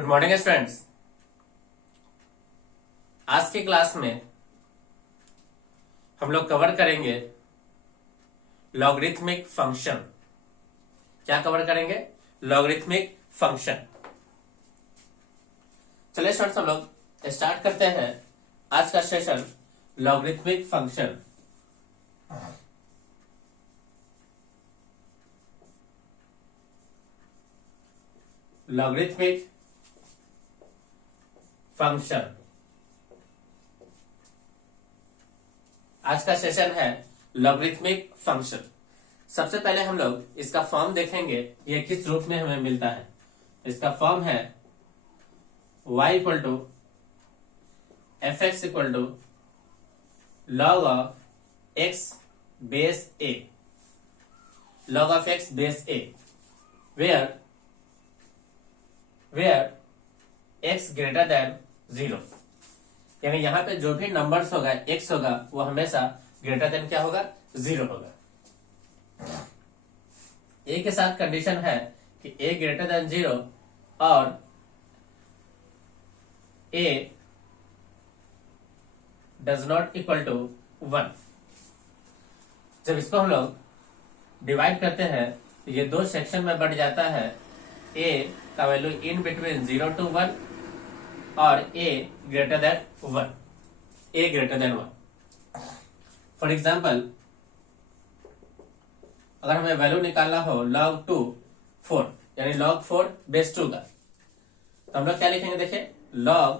Good morning students. आज की class में हम लोग कवर करेंगे लॉगरिथमिक फंक्शन। क्या कवर करेंगे? Logarithmic function. चलिए स्टूडेंट्स, हम लोग स्टार्ट करते हैं आज का session logarithmic function. Logarithmic function आज का सेशन है लॉगरिथमिक फंक्शन। सबसे पहले हम लोग इसका फॉर्म देखेंगे, ये किस रूप में हमें मिलता है। इसका फॉर्म है y equal to f x equal to log of x base a, log of x base a, where x greater than 0। यानी यहां पे जो भी नंबर्स होगा x होगा वो हमेशा ग्रेटर देन क्या होगा? 0 होगा। a के साथ कंडीशन है कि a ग्रेटर देन 0 और a does not equal to 1। जब इसको हम लोग डिवाइड करते हैं तो ये दो सेक्शन में बढ़ जाता है। a का वैल्यू इन बिटवीन 0 to 1 और a greater than 1, a greater than 1। For example, अगर हमें वैल्यू निकालना हो log 2 4 यानी log 4 बेस 2 का, तो हम लोग क्या लिखेंगे? देखिए log,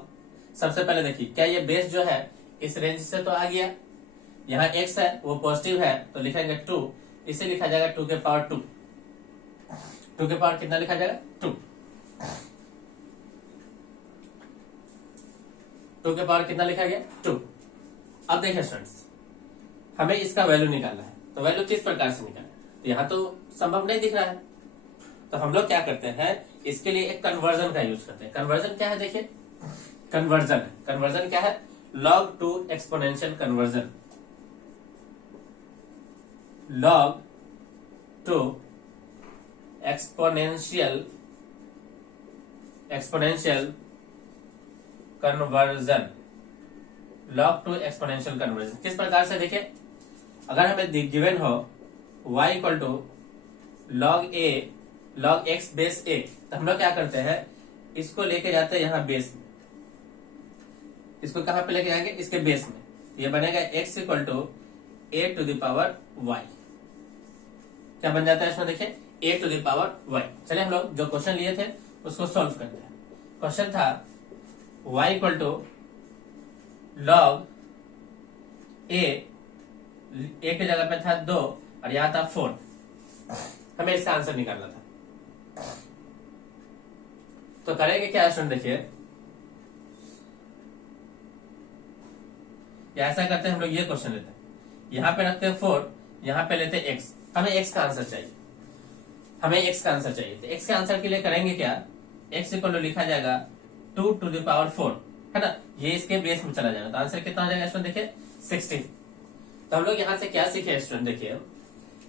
सबसे पहले देखिए क्या ये बेस जो है इस रेंज से तो आ गया, यहाँ x है वो पॉजिटिव है तो लिखेंगे 2, इसे लिखा जाएगा 2 के पावर 2। 2 के पावर कितना लिखा जाएगा? 2। 2 के पावर कितना लिखा गया? 2। अब देखिए स्टूडेंट्स, हमें इसका वैल्यू निकालना है, तो वैल्यू किस प्रकार से निकालें? तो यहाँ तो संभव नहीं दिख रहा है, तो हम लोग क्या करते हैं, इसके लिए एक कन्वर्जन का यूज करते हैं। कन्वर्जन क्या है? देखिए कन्वर्जन क्या है? log to exponential conversion. log to exponential conversion, log to exponential conversion किस प्रकार से? देखिए अगर हमें गिवन हो y equal to log x base a, तो हम लोग क्या करते हैं, इसको लेके जाते हैं यहाँ बेस में। इसको कहां पे लेके जाएंगे? इसके बेस में। ये बनेगा x equal to a to the power y। क्या बन जाता है इसमें? देखिए a to the power y। चलिए हम लोग जो क्वेश्चन लिए थे उसको सॉल्व करते हैं। क्वेश्चन था y equal to log a की जगह पे था 2 और यहां था 4। हमें इसका आंसर निकालना था, तो करेंगे क्या स्टूडेंट? देखिए ऐसा करते हैं हम लोग, ये क्वेश्चन लेते हैं, यहां पे रखते हैं 4, यहां पे लेते हैं x। हमें x का आंसर चाहिए, तो x के आंसर के लिए करेंगे क्या? x इक्वल टू लिखा जाएगा 2 टू द पावर 4, है ना, ये इसके बेस में चला जाएगा, तो आंसर कितना आ जाएगा स्टूडेंट? देखिए 16। तो हम लोग यहां से क्या सीखे स्टूडेंट? देखिए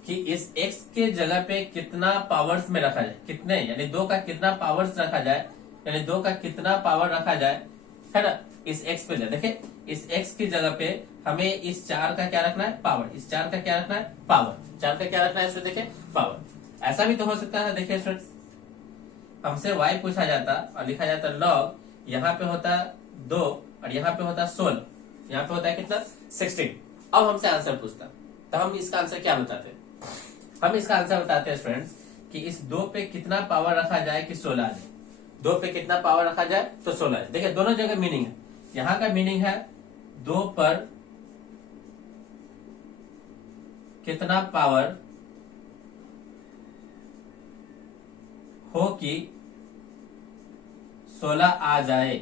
कि इस x के जगह पे कितना पावर्स में रखा जाए, कितने यानी 2 का कितना पावर्स रखा जाए, यानी 2 का कितना पावर रखा जाए, है ना, इस x पे। देखिए इस x की जगह पे हमें इस 4 का क्या रखना है? पावर। इस 4 का क्या रखना है? पावर। 4 का क्या रखना है स्टूडेंट? देखिए पावर। ऐसा भी तो हो सकता है, देखिए स्टूडेंट्स, हमसे y पूछा जाता और लिखा जाता log, यहाँ पे होता 2 और यहाँ पे होता 16, यहाँ पे होता है कितना? 16। अब हमसे आंसर पूछता, तो हम इसका आंसर क्या बताते? हम इसका आंसर बताते हैं स्टूडेंट्स कि इस 2 पे कितना पावर रखा जाए कि 16 आ जाए। 2 पे कितना पावर रखा जाए तो 16 आ जाए। देखिए दोनों जगह मीनिंग है। यहाँ का मीनिंग है 2 पर कितना पावर हो कि 16 आ जाए,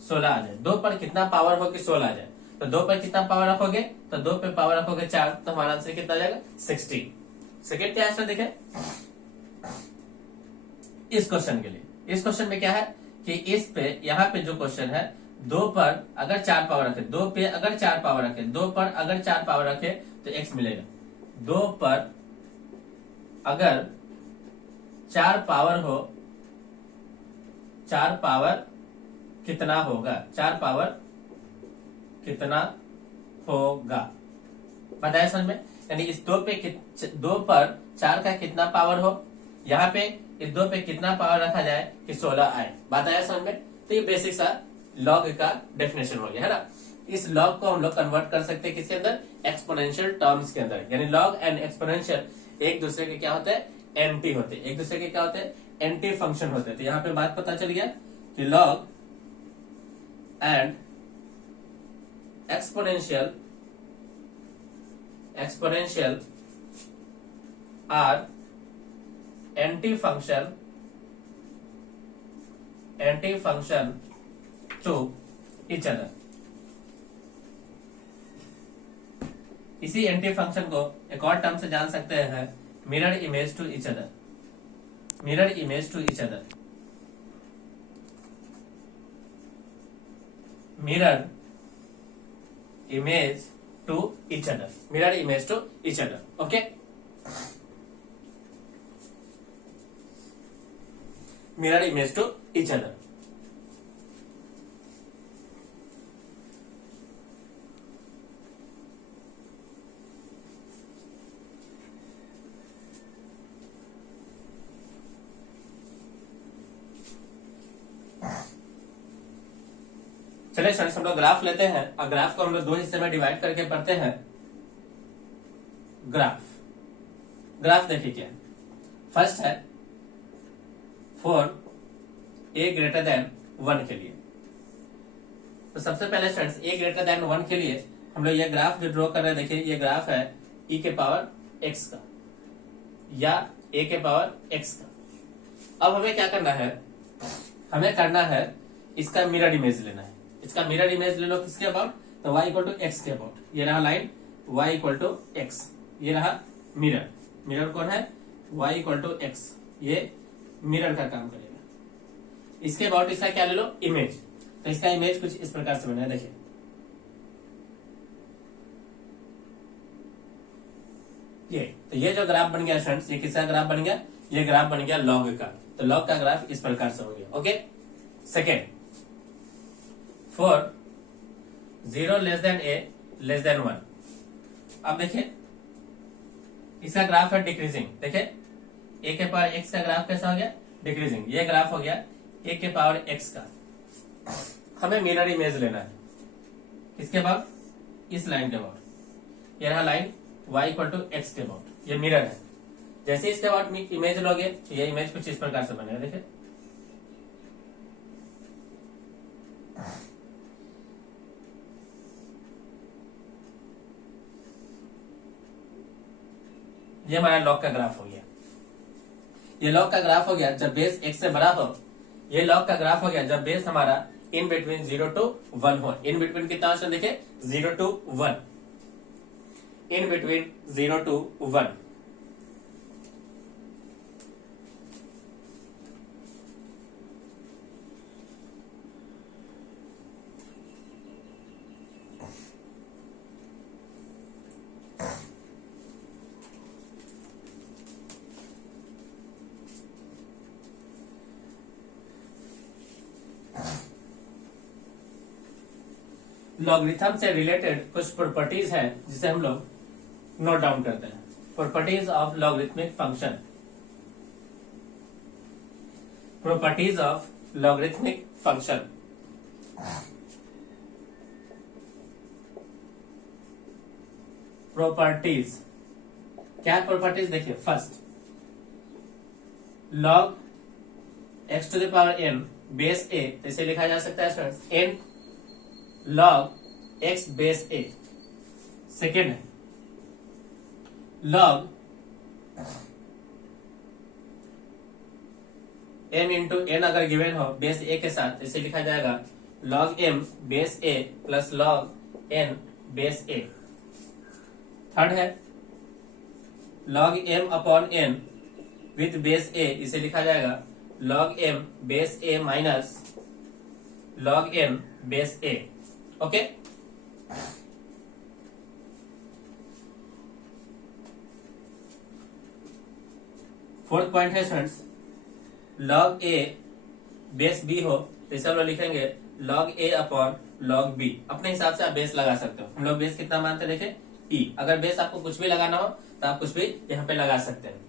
16 आ जाए। 2 पर कितना पावर हो कि 16 आ जाए, तो 2 पर कितना पावर रखोगे? तो 2 पे पावर रखोगे 4, तो हमारा आंसर कितना आ जाएगा? 16। सेकेंड क्या आंसर देखें इस क्वेश्चन के लिए। इस क्वेश्चन में क्या है कि इस पे, यहाँ पे जो क्वेश्चन है, 2 पर अगर 4 पावर रखे, 2 पे अगर 4 पावर रखे, 2 पर अगर 4 पावर रखे तो x मिलेगा। 2 पर अगर 4 पावर हो 4 पावर कितना होगा, 4 पावर कितना होगा, बताया समझ में। यानी इस 2 पर 4 का कितना पावर हो, यहाँ पे इस 2 पे कितना पावर रखा जाए कि 16 आए, बात आया समझ में। तो ये बेसिक सा लॉग का डेफिनेशन हो गया है ना। इस लॉग को हम लोग कन्वर्ट कर सकते हैं किसके अंदर, एक्सपोनेंशियल टर्म्स के अंदर। यानी लॉग एंड एक्सपोनेंशियल एक दूसरे के क्या होते हैं, एंटी होते हैं, एक दूसरे के क्या होते हैं, एंटी फंक्शन होते हैं। तो यहाँ पे बात पता चल गया कि log and exponential are anti function to each other. इसी एंटी फंक्शन को एक और टर्म से जान सकते हैं, mirror image to each other, mirror image to each other, mirror image to each other, mirror image to each other. Okay, mirror image to each other. चलिए students हम लोग ग्राफ लेते हैं, और ग्राफ को हम लोग 2 हिस्से में डिवाइड करके पढ़ते हैं। ग्राफ देखिए क्या है, फर्स्ट है फॉर a ग्रेटर देन 1 के लिए। तो सबसे पहले स्टूडेंट्स a ग्रेटर देन 1 के लिए हम लोग ये ग्राफ जो ड्रॉ कर रहे हैं, देखिए ये ग्राफ है e के पावर x का या a के पावर x का। अब हमें क्या करना है, हमें करना है इसका मिरर इमेज लेना है। इसका मिरर इमेज ले लो किसके अबाउट, तो y इक्वल टू एक्स के अबाउट। ये रहा line y equal to x, ये रहा मिरर, मिरर कौन है, y इक्वल टू एक्स, ये मिरर का काम करेगा। इसके अबाउट इसका क्या ले लो, इमेज। तो इसका इमेज कुछ इस प्रकार से बना है, देखिए ये। तो ये जो ग्राफ बन गया फ्रेंड्स, ये किसका ग्राफ बन गया, ये ग्राफ बन गया लॉग का। तो लॉग का ग्राफ इस प्रकार से हो गया। Okay, second for 0 less then a less than 1। अब देखिए इसका ग्राफ है डिक्रीजिंग। देखिए a के पावर x का ग्राफ कैसा हो गया, डिक्रीजिंग। ये ग्राफ हो गया a के पावर x का। हमें मिरर इमेज लेना है किसके बाद, इस लाइन के बाद। ये रहा line y equal to x के बाद, ये मिरर है। जैसे इसके बाद इमेज लोगे तो ये इमेज कुछ इस प्रकार से बनेगा। देखिए ये हमारा लॉग का ग्राफ हो गया। ये लॉग का ग्राफ हो गया जब बेस x से बड़ा हो। ये लॉग का ग्राफ हो गया जब बेस हमारा इन बिटवीन 0 to 1 हो। इन बिटवीन कितना ऑप्शन देखिए, 0 to 1, in between 0 to 1। Logarithm से रिलेटेड कुछ प्रॉपर्टीज है जिसे हम लोग नोट डाउन करते हैं। Properties of logarithmic function, properties of logarithmic function. Properties क्या प्रॉपर्टीज, देखिए first log x to the power n base a, इसे लिखा जा सकता है students n log x base a। Second है log m इंटू n अगर गिवन हो बेस a के साथ, इसे लिखा जाएगा log m base a plus log n base a। Third है log m upon n with base a, इसे लिखा जाएगा log m base a minus log n base a। Okay, fourth point है students log a base B हो तो इसे हम लोग लिखेंगे log a upon log b। अपने हिसाब से आप बेस लगा सकते हो। हम लोग बेस कितना मानते हैं देखे ई। अगर बेस आपको कुछ भी लगाना हो तो आप कुछ भी यहाँ पे लगा सकते हैं।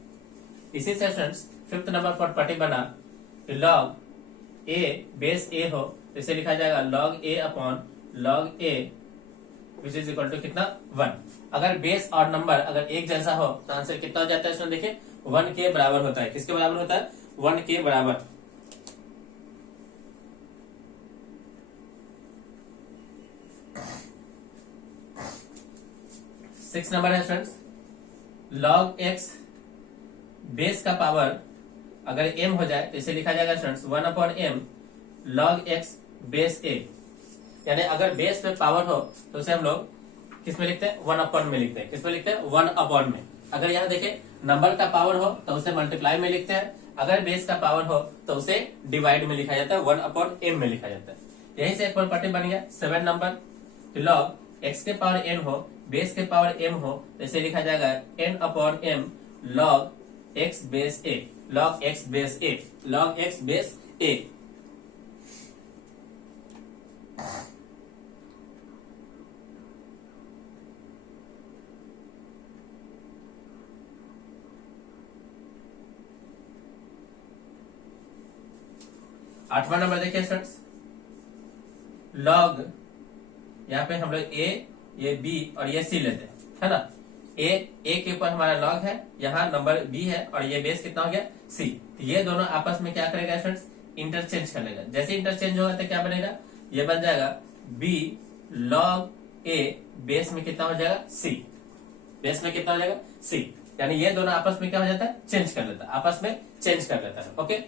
इसी से स्टूडेंट्स फिफ्थ नंबर प्रॉपर्टी बना log a बेस a हो तो इसे लिखा जाएगा log a upon log a which is equal to कितना 1। अगर बेस और नंबर अगर एक जैसा हो तो आंसर कितना हो जाता है इसमें देखिए 1 के बराबर होता है। किसके बराबर होता है 1 के बराबर। सिक्स नंबर है स्टूडेंट्स log x बेस का पावर अगर m हो जाए तो इसे लिखा जाएगा students 1 upon m log x base a। यानी अगर बेस पे पावर हो तो उसे हम लोग किस में लिखते हैं 1 अपॉन में लिखते हैं। किस में लिखते हैं 1 अपॉन में। अगर यहाँ देखें नंबर का पावर हो तो उसे मल्टीप्लाई में लिखते हैं। अगर बेस का पावर हो तो उसे डिवाइड में लिखा जाता है 1 अपॉन m में लिखा जाता है। यही से एक प्रॉपर्टी बन गया 7 नंबर log x के पावर n हो बेस के पावर m हो तो इसे लिखा जाएगा n upon m log x base a। log x base a log x base a। आठवां नंबर देखिए स्टूडेंट्स log यहाँ पे हम लोग a ये b और ये c लेते हैं है ना। a के ऊपर हमारा log है, यहाँ नंबर b है और ये बेस कितना हो गया c। तो ये दोनों आपस में क्या करेगा स्टूडेंट्स इंटरचेंज कर लेगा। जैसे इंटरचेंज होगा तो क्या बनेगा ये बन जाएगा b log a बेस में कितना हो जाएगा c। बेस में कितना हो जाएगा c। यानी ये दोनों आपस में क्या हो जाता है चेंज कर लेता है। आपस में चेंज कर लेता है। ओके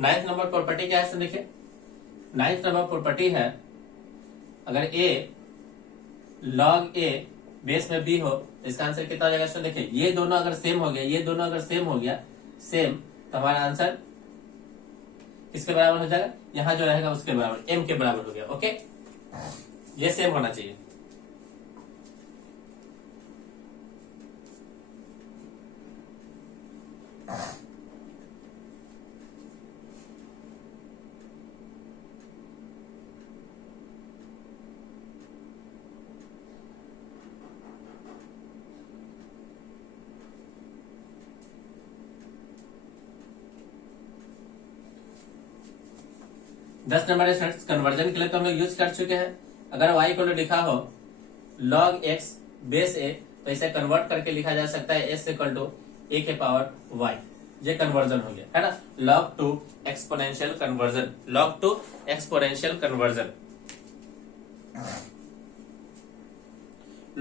9th नंबर प्रॉपर्टी क्या है देखिए 9th नंबर प्रॉपर्टी है अगर a log a बेस में b हो तो इसका आंसर कितना हो जाएगा देखिए ये दोनों अगर सेम हो गया ये दोनों अगर सेम हो गया सेम तो हमारा आंसर किसके बराबर हो जाएगा यहां जो रहेगा उसके बराबर m के बराबर हो गया। ओके ये सेम होना चाहिए। दस नंबर स्टूडेंट्स कन्वर्जन के लिए तो हम लोग यूज कर चुके हैं। अगर y को लिखा हो log x बेस a तो इसे कन्वर्ट करके लिखा जा सकता है s इक्वल टू a के पावर y। ये कन्वर्जन हो गया है ना log to exponential conversion. log to exponential conversion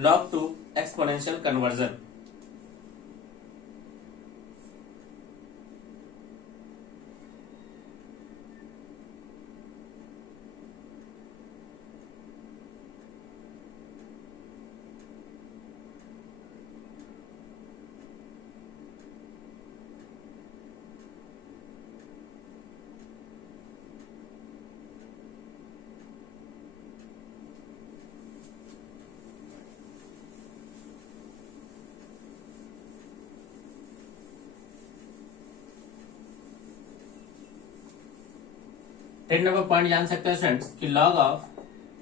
log to exponential conversion. Ten number point जान सकते हैं स्टूडेंट्स कि log ऑफ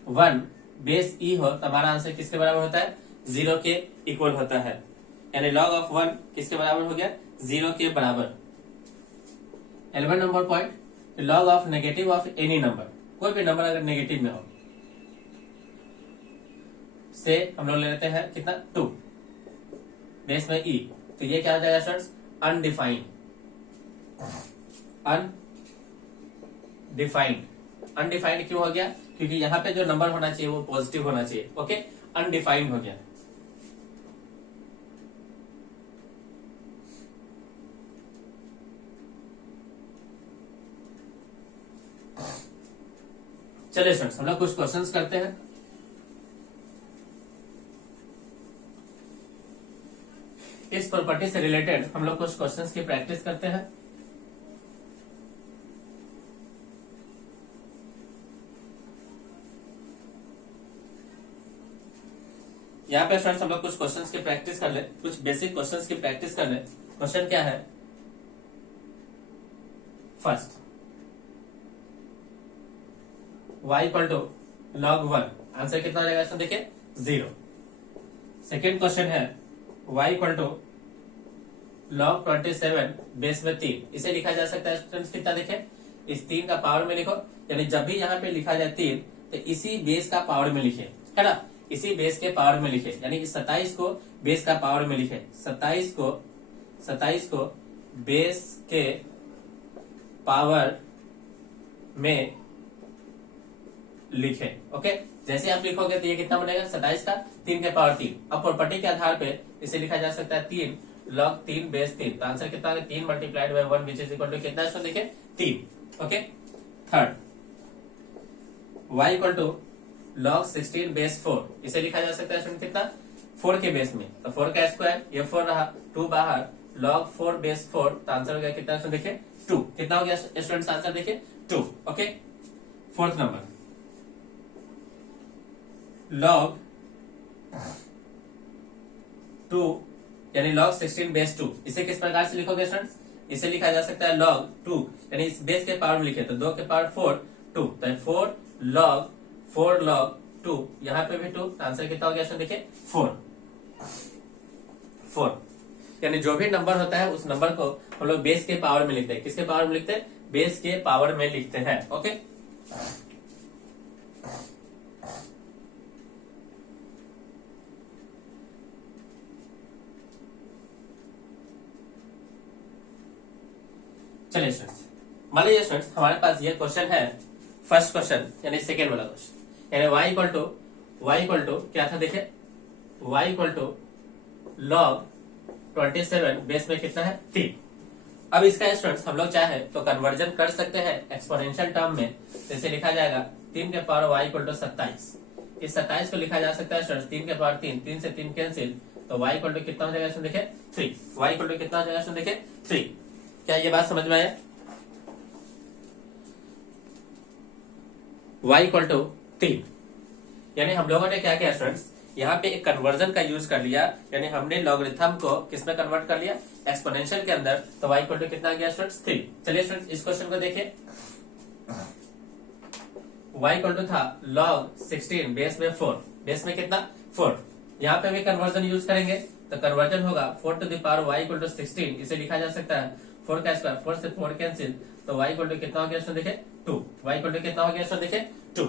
1 बेस e हो तो हमारा आंसर किसके बराबर होता है 0 के इक्वल होता है। यानी log ऑफ 1 किसके बराबर हो गया 0 के बराबर। 11 number point log of negative of any number कोई भी नंबर अगर नेगेटिव में हो से हम लोग ले लेते हैं कितना 2 बेस में e तो ये क्या हो जाएगा स्टूडेंट्स अनडिफाइंड। अनडिफाइंड क्यों हो गया क्योंकि यहाँ पे जो नंबर होना चाहिए वो पॉजिटिव होना चाहिए। ओके अनडिफाइंड हो गया। चलिए स्टूडेंट्स हम लोग कुछ क्वेश्चंस करते हैं। इस प्रॉपर्टी से रिलेटेड हम लोग कुछ क्वेश्चंस की प्रैक्टिस करते हैं। यहाँ पे स्टूडेंट्स हम लोग कुछ क्वेश्चंस की प्रैक्टिस कर ले, कुछ बेसिक क्वेश्चंस की प्रैक्टिस कर ले। क्वेश्चन क्या है? First, y equal to log 1, answer कितना हो जाएगा इसमें देखिए 0। सेकेंड क्वेश्चन है y equal to log 27 base में 3, इसे लिखा जा सकता है स्टूडेंट्स कितना देखें, इस 3 का पावर में लिखो, यानी जब भी यहाँ पे लिखा जाए 3 तो इसी बेस का पावर में लिखे, है ना, इसी बेस के पावर में लिखे, यानी कि 27 को बेस का पावर में लिखे, 27 को बेस के पावर में लिखे। ओके, जैसे आप लिखोगे तो ये कितना बनेगा, 27 का 3 के पावर 3। अब प्रॉपर्टी के आधार पे इसे लिखा जा सकता है 3 log 3 बेस 3, तो आंसर कितना है 3 multiplied by 1 which is equal to कितना, इसको देखिए 3। Okay, third, y equal to log 16 base 4, इसे लिखा जा सकता है स्टूडेंट कितना, 4 के बेस में, तो 4 का स्क्वायर, ये 4 रहा, 2 बाहर, log 4 बेस 4, तो आंसर हो गया कितना, इसको देखिए 2। कितना हो गया स्टूडेंट्स आंसर देखिए 2। ओके, फोर्थ नंबर, log 2 यानी log 16 बेस 2, इसे किस प्रकार से लिखोगे स्टूडेंट्स, इसे लिखा जा सकता है log 2, यानी इस बेस के पावर में लिखे तो 2 के पावर 4 2, तो 4 log 2, यहाँ पे भी 2, आंसर कितना हो गया इसमें देखिए 4। यानी जो भी नंबर होता है उस नंबर को हम लोग बेस के पावर में लिखते हैं, किसके पावर में लिखते हैं, बेस के पावर में लिखते हैं। ओके, चलिए स्टूडेंट्स, मान लीजिए स्टूडेंट्स हमारे पास ये क्वेश्चन है, फर्स्ट क्वेश्चन यानी सेकेंड वाला क्वेश्चन, यानी y इक्वल टू क्या था देखिए, y equal to log 27 base में कितना है 3। अब इसका स्टूडेंट्स हम लोग चाहे तो कन्वर्जन कर सकते हैं एक्सपोनेंशियल टर्म में, जैसे लिखा जाएगा 3 के पावर y इक्वल टू 27, इस 27 को लिखा जा सकता है स्टूडेंट्स 3 के पावर 3, 3 से 3 कैंसिल, तो y इक्वल टू कितना हो जाएगा इसमें देखिए 3, y इक्वल टू कितना हो जाएगा इसमें देखिए 3। क्या ये बात समझ में आया? y इक्वल टू 3, यानी हम लोगों ने क्या किया स्टूडेंट्स, यहाँ पे एक कन्वर्जन का यूज कर लिया, यानी हमने लॉगरिथम को किसमें कन्वर्ट कर लिया, एक्सपोनेंशियल के अंदर, तो y इक्वल टू कितना आ गया स्टूडेंट्स 3। चलिए स्टूडेंट्स इस क्वेश्चन को देखिए, y इक्वल टू था log 16 बेस में 4, बेस में कितना 4, यहाँ पे भी कन्वर्जन यूज करेंगे तो कन्वर्जन होगा 4 to the power y equal to 16, इसे लिखा जा सकता है 4 का स्क्वायर, 4 से 4 कैंसिल, तो y इक्वल टू कितना हो गया इसमें देखिए 2, y इक्वल टू कितना हो गया इसमें देखिए 2।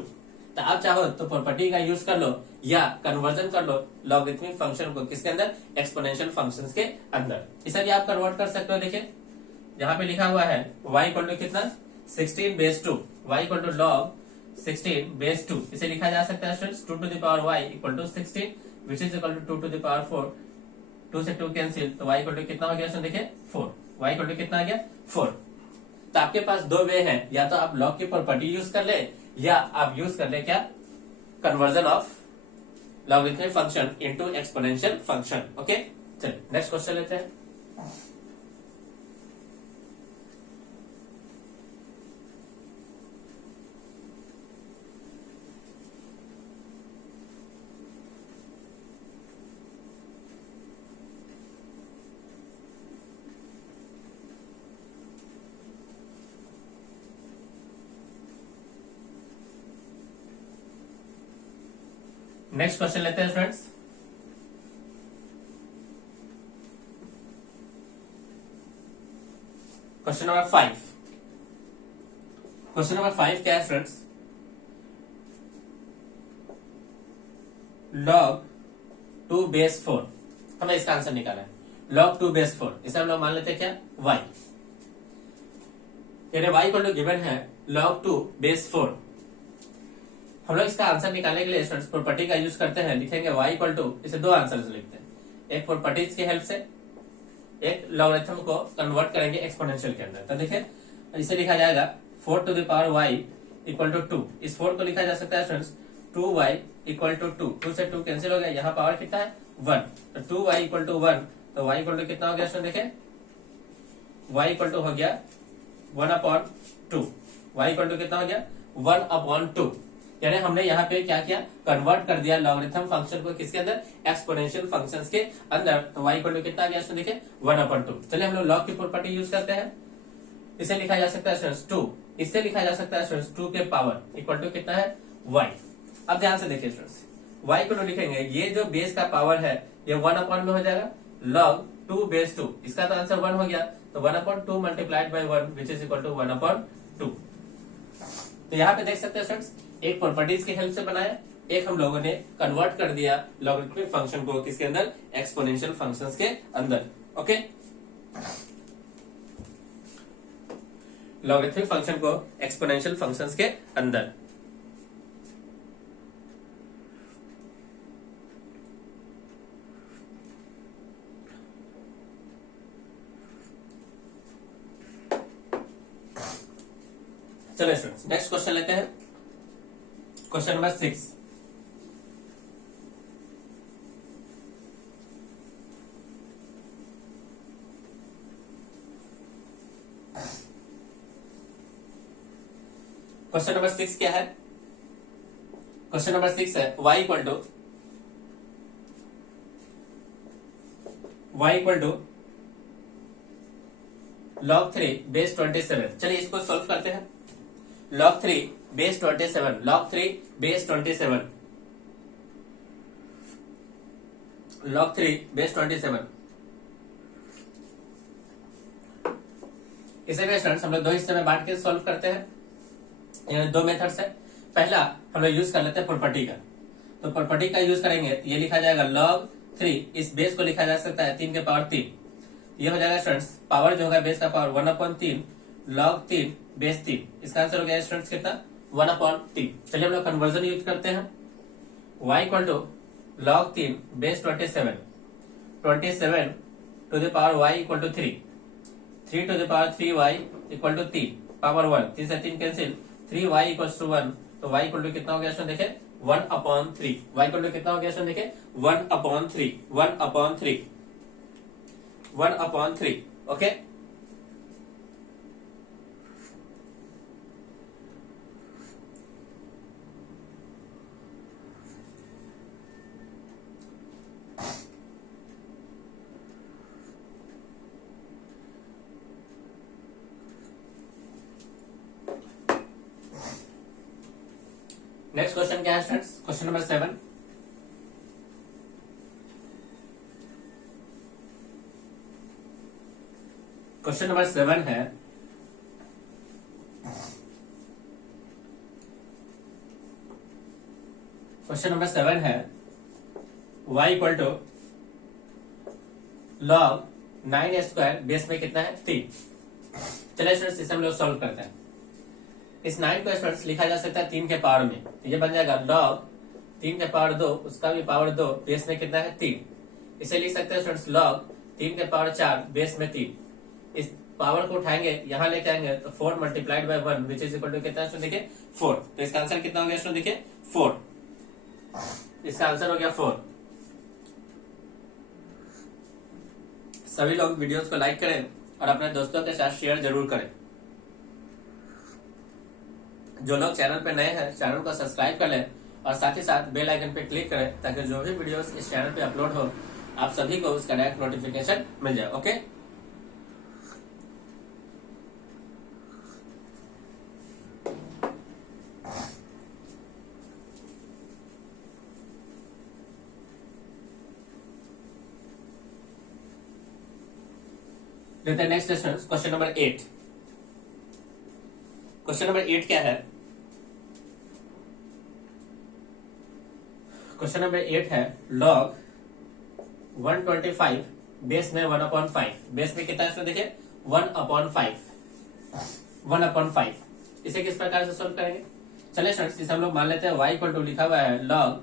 तो आप चाहो तो प्रॉपर्टी का यूज कर लो या कन्वर्जन कर लो लॉगरिथमिक फंक्शन को किसके अंदर, एक्सपोनेंशियल फंक्शंस के अंदर, इसे भी आप कन्वर्ट कर सकते हो। देखिए यहाँ पे लिखा हुआ है y इक्वल टू कितना 16 base 2, y equal to log 16 base 2, इसे लिखा जा सकता है students 2 to the power y equal to 16 which is equal to 2 to the power 4, 2 से 2 कैंसिल, तो y इक्वल टू कितना हो गया इसमें देखिए 4, y इक्वल टू कितना आ गया 4। तो आपके पास दो वे हैं, या तो आप लॉग की प्रॉपर्टी यूज कर ले या आप यूज कर ले क्या, conversion of logarithmic function into exponential function. Okay, चलिए नेक्स्ट क्वेश्चन लेते हैं। नेक्स्ट क्वेश्चन लेते हैं friends, question number 5। Question number 5 क्या है फ्रेंड्स, log 2 बेस 4, हमें इसका आंसर निकाला है log 2 बेस 4, इसे हम लोग मान लेते हैं क्या y, यानी y इक्वल टू गिवन है log 2 बेस 4। हम लोग इसका आंसर निकालने के लिए स्टूडेंट्स प्रॉपर्टी का यूज करते हैं, लिखेंगे y इक्वल टू, इसे दो आंसर लिखते हैं, एक प्रॉपर्टीज की हेल्प से, एक लॉगरिथम को कन्वर्ट करेंगे एक्सपोनेंशियल के अंदर। तो देखिए इसे लिखा जाएगा 4 to the power y equal to 2, इस 4 को लिखा जा सकता है स्टूडेंट्स 2y इक्वल टू 2, 2 से 2 कैंसिल हो गया, यहाँ पावर कितना है 1, तो 2y इक्वल टू 1, तो y इक्वल टू कितना हो गया स्टूडेंट देखिए, y इक्वल टू हो गया 1/2, y इक्वल टू कितना हो गया 1/2। यानी हमने यहाँ पे क्या किया, कन्वर्ट कर दिया लॉगरिथम फंक्शन को किसके अंदर, एक्सपोनेंशियल फंक्शंस के अंदर। तो y इक्वल टू कितना आ गया इसमें देखिए 1/2। चलिए हम लोग लॉग की प्रॉपर्टी यूज करते हैं। इसे लिखा जा सकता है स्टूडेंट्स 2, इससे लिखा जा सकता है स्टूडेंट्स 2 के पावर इक्वल टू कितना है y। अब ध्यान से देखिए स्टूडेंट्स, y इक्वल टू लिखेंगे, ये जो बेस का पावर है ये 1 में हो जाएगा log 2 बेस 2, इसका तो आंसर 1 हो गया, तो 1/2 multiplied by 1 which is equal to 1/2। तो यहाँ पे देख सकते हैं स्टूडेंट्स, एक प्रॉपर्टीज की हेल्प से बनाया, एक हम लोगों ने कन्वर्ट कर दिया लॉगरिथमिक फंक्शन को किसके अंदर, एक्सपोनेंशियल फंक्शंस के अंदर। ओके, लॉगरिथमिक फंक्शन को एक्सपोनेंशियल फंक्शंस के अंदर। चलो स्टूडेंट्स नेक्स्ट क्वेश्चन लेते हैं, क्वेश्चन नंबर 6। क्वेश्चन नंबर 6 क्या है, क्वेश्चन नंबर 6 है y equal to log 3 base 27। चलिए इसको सॉल्व करते हैं। log 3 base 27, log 3 base 27, log 3 base 27। इसे भी स्टूडेंट्स हम लोग दो हिस्से में बांट के सॉल्व करते हैं, यानी दो मेथड है। पहला हम लोग यूज कर लेते हैं प्रॉपर्टी का, तो प्रॉपर्टी का यूज करेंगे, ये लिखा जाएगा log 3, इस बेस को लिखा जा सकता है 3 के पावर 3, ये हो जाएगा स्टूडेंट्स पावर जो होगा बेस का पावर 1/3 log 3 बेस 3, इसका आंसर हो गया स्टूडेंट्स कितना 1/3। चलिए हम लोग कन्वर्जन यूज करते हैं, y equal to log 3 base 27 to the power y equal to 3 to the power 3y equal to 3 power 1, 3 से 3 कैंसिल, 3y इक्वल टू 1, तो y इक्वल टू कितना हो गया स्टूडेंट देखे 1/3, y इक्वल टू कितना हो गया स्टूडेंट देखे 1/3। ओके, नेक्स्ट क्वेश्चन क्या है students, question number 7। Question number 7 है, क्वेश्चन नंबर 7 है y equal to log 9² base में कितना है 3। चलिए स्टूडेंट्स इसे हम लोग सॉल्व करते हैं। इस 9 को स्टूडेंट्स लिखा जा सकता है 3 के पावर में, तो ये बन जाएगा log 3 के पावर 2, उसका भी पावर 2, बेस में कितना है 3। इसे लिख सकते हैं स्टूडेंट्स log 3 के पावर 4 बेस में 3। इस पावर को उठाएंगे यहां लेके आएंगे तो 4 multiplied by 1 which is equal to कितना है देखिए 4। तो इसका आंसर कितना हो गया स्टूडेंट देखिए 4, इसका आंसर हो गया 4। सभी लोग वीडियोस को लाइक करें और अपने दोस्तों के साथ शेयर जरूर करें। जो लोग चैनल पे नए हैं चैनल को सब्सक्राइब कर लें और साथ ही साथ बेल आइकन पे क्लिक करें ताकि जो भी वीडियोस इस चैनल पे अपलोड हो आप सभी को उसका डायरेक्ट नोटिफिकेशन मिल जाए। ओके, लेते हैं next question number 8। Question number 8 क्या है, क्वेश्चन नंबर 8 है log 125 बेस में 1/5, बेस में कितना है देखिए 1/5। इसे किस प्रकार से सोल्व करेंगे, चलिए स्टूडेंट्स इसे हम लोग मान लेते हैं y इक्वल टू लिखा हुआ है log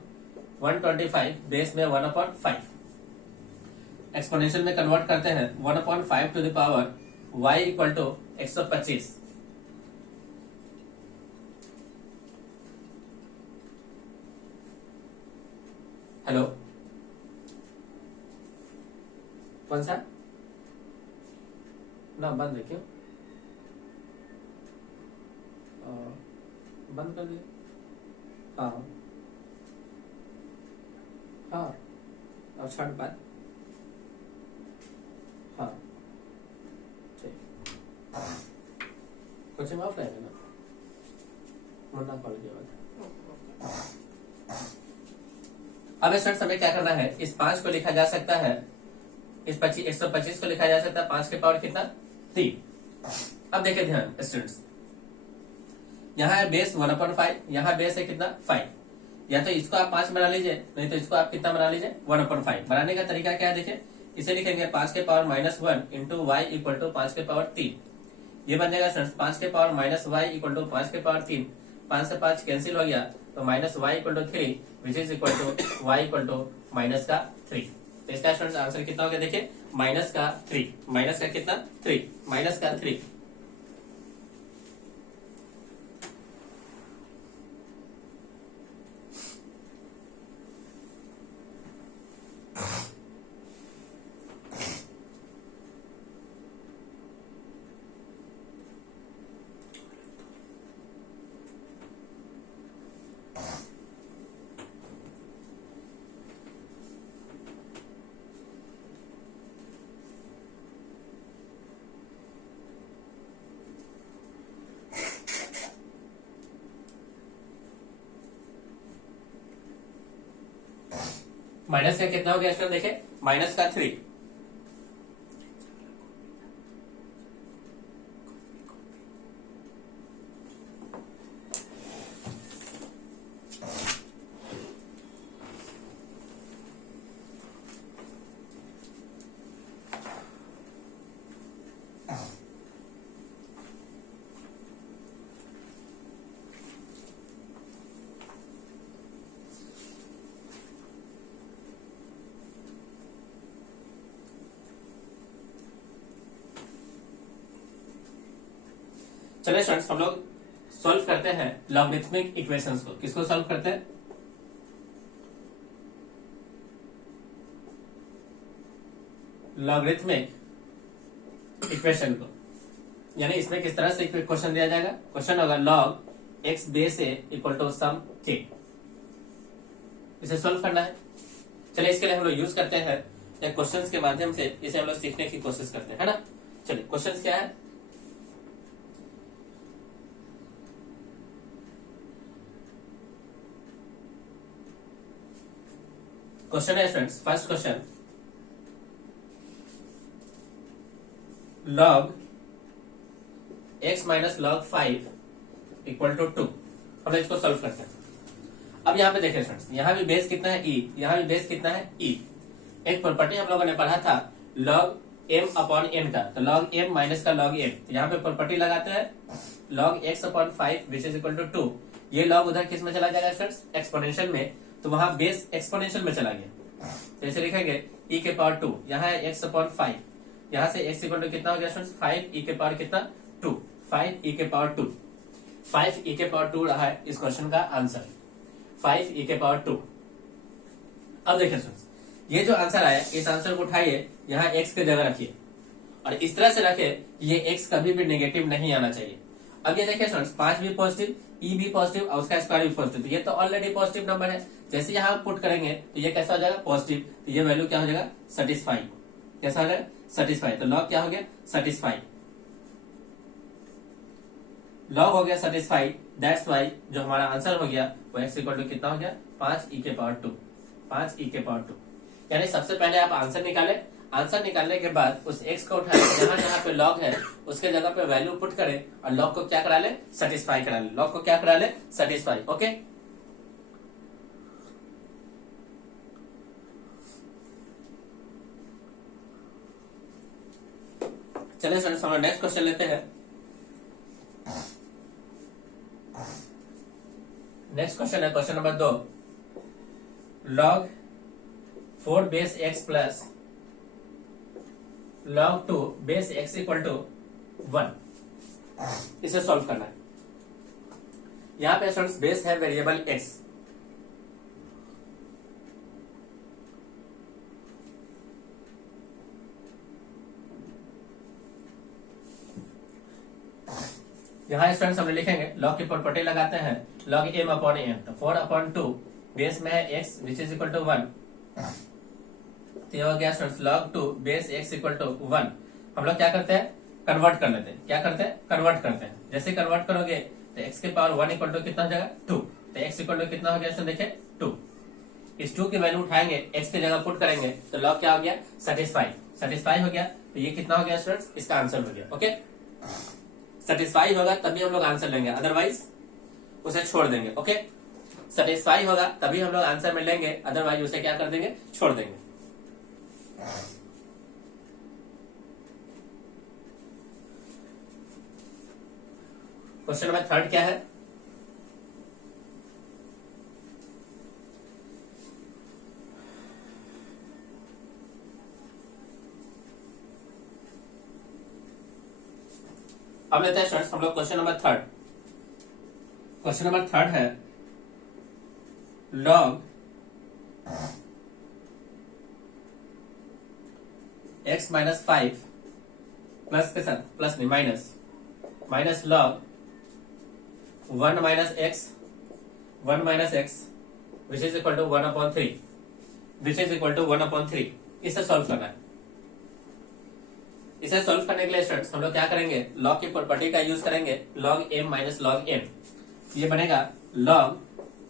125 बेस में 1/5, एक्सपोनेंशियल में कन्वर्ट करते हैं 1/5 to the power y equal to 125। Hello, कौन सा ना बंद है क्यों, बंद कर दिया। हाँ हाँ, और छठ बात, हाँ ठीक, कोचिंग ऑफ रहेगा ना, मुन्ना कॉल किया हुआ था। अब स्टूडेंट्स हमें क्या करना है, इस 5 को लिखा जा सकता है, इस 125 को लिखा जा सकता है 5 के पावर कितना, 3। अब देखिए ध्यान स्टूडेंट्स, यहाँ है बेस 1/5, यहाँ बेस है कितना 5, या तो इसको आप 5 बना लीजिए, नहीं तो इसको आप कितना बना लीजिए 1/5। बनाने का तरीका क्या है देखिए, इसे लिखेंगे 5 के power -1 into y equal to 5 के पावर 3। ये बन जाएगा स्टूडेंट्स 5 के पावर -y इक्वल टू 5 के पावर 3, 5 से 5 कैंसिल हो गया, तो -y equal to 3 which is equal to y equal to -3। तो इसका स्टूडेंट्स आंसर कितना हो गया देखिए, -3, माइनस का कितना 3, -3। माइनस का कितना हो गया स्टूडेंट देखिए, -3। चलिए स्टूडेंट्स हम लोग सॉल्व करते हैं लॉगरिथमिक इक्वेशंस को। किसको सॉल्व करते हैं, लॉगरिथमिक इक्वेशन को। यानी इसमें किस तरह से क्वेश्चन दिया जाएगा, क्वेश्चन होगा log x base a equal to some k, इसे सॉल्व करना है। चलिए इसके लिए हम लोग यूज करते हैं या क्वेश्चंस के माध्यम से इसे हम लोग सीखने की कोशिश करते हैं, है ना। चलिए क्वेश्चंस क्या है, क्वेश्चन है students, first question, log x minus log 5 equal to 2। हम लोग इसको सॉल्व करते हैं। अब यहाँ पे देखें स्टूडेंट्स, यहाँ भी बेस कितना है e, यहाँ भी बेस कितना है e। एक प्रॉपर्टी हम लोगों ने पढ़ा था log m अपॉन n का, तो log m माइनस का log m, यहाँ पे प्रॉपर्टी लगाते हैं log x upon 5 which is equal to 2। ये log उधर किस में चला जाएगा स्टूडेंट्स, एक्सपोनेंशियल में, तो वहां बेस एक्सपोनेंशियल में चला गया, तो ऐसे लिखेंगे e के पावर 2, यहाँ है x अपॉन 5, यहाँ से x इक्वल टू कितना हो गया स्टूडेंट्स 5 e के पावर कितना 2, 5 e के पावर 2, 5 e के पावर 2 रहा है इस क्वेश्चन का आंसर, 5 e के पावर 2। अब देखिए स्टूडेंट्स, ये जो आंसर आया, इस आंसर को उठाइए, यहाँ x की जगह रखिए और इस तरह से रखे, ये x कभी भी नेगेटिव नहीं आना चाहिए। अब ये देखिए स्टूडेंट्स, 5 भी पॉजिटिव, e भी पॉजिटिव और उसका स्क्वायर भी पॉजिटिव, तो ये तो ऑलरेडी पॉजिटिव नंबर है। जैसे यहाँ पुट करेंगे तो ये कैसा हो जाएगा पॉजिटिव, तो ये वैल्यू क्या हो जाएगा सेटिस्फाई, कैसा हो जाएगा सेटिस्फाई, तो लॉग क्या हो गया सेटिस्फाई, लॉग हो गया सेटिस्फाई, दैट्स वाई जो हमारा आंसर हो गया वो x इक्वल टू कितना हो गया 5 e के पावर 2, 5 e के पावर 2। यानी सबसे पहले आप आंसर निकाले, आंसर निकालने के बाद उस x को उठाए, जहां जहां पे लॉग है उसके जगह पे वैल्यू पुट करें और लॉग को क्या करा ले सेटिस्फाई करा ले, लॉग को क्या करा ले सेटिस्फाई। ओके, चलिए स्टूडेंट्स हम नेक्स्ट क्वेश्चन लेते हैं। नेक्स्ट क्वेश्चन है question number 2, log 4 base x plus log 2 base x equal to 1, इसे सॉल्व करना है। यहां पे स्टूडेंट्स बेस है वेरिएबल x, यहाँ स्टूडेंट्स हम लिखेंगे लॉग की प्रॉपर्टी लगाते हैं, लॉग एम अपॉन एन, तो 4/2 बेस में है x which is equal to 1, तो ये हो गया students log 2 base x equal to 1। हम लोग क्या करते हैं, कन्वर्ट कर लेते हैं, क्या करते हैं, कन्वर्ट करते हैं। जैसे कन्वर्ट करोगे तो x के पावर 1 इक्वल टू कितना हो जाएगा 2, तो x इक्वल टू कितना हो गया स्टूडेंट देखिए 2। इस 2 की वैल्यू उठाएंगे, x की जगह पुट करेंगे, तो log क्या हो गया, सेटिस्फाई हो गया। तो ये कितना हो गया स्टूडेंट्स, इसका आंसर हो गया। ओके, सेटिस्फाई होगा तभी हम लोग आंसर लेंगे, अदरवाइज उसे छोड़ देंगे। ओके, सेटिस्फाई होगा तभी हम लोग आंसर में लेंगे, अदरवाइज उसे क्या कर देंगे, छोड़ देंगे। क्वेश्चन नंबर 3 क्या है, अब लेते हैं स्टूडेंट्स हम लोग क्वेश्चन नंबर 3। क्वेश्चन नंबर 3 है log x माइनस 5 प्लस के साथ, प्लस नहीं minus log 1 minus x which is equal to 1/3, which is equal to 1/3। इसे सॉल्व करना है। इसे सॉल्व करने के लिए स्टूडेंट्स हम लोग क्या करेंगे, लॉग की प्रॉपर्टी का यूज करेंगे, log m minus log n। ये बनेगा log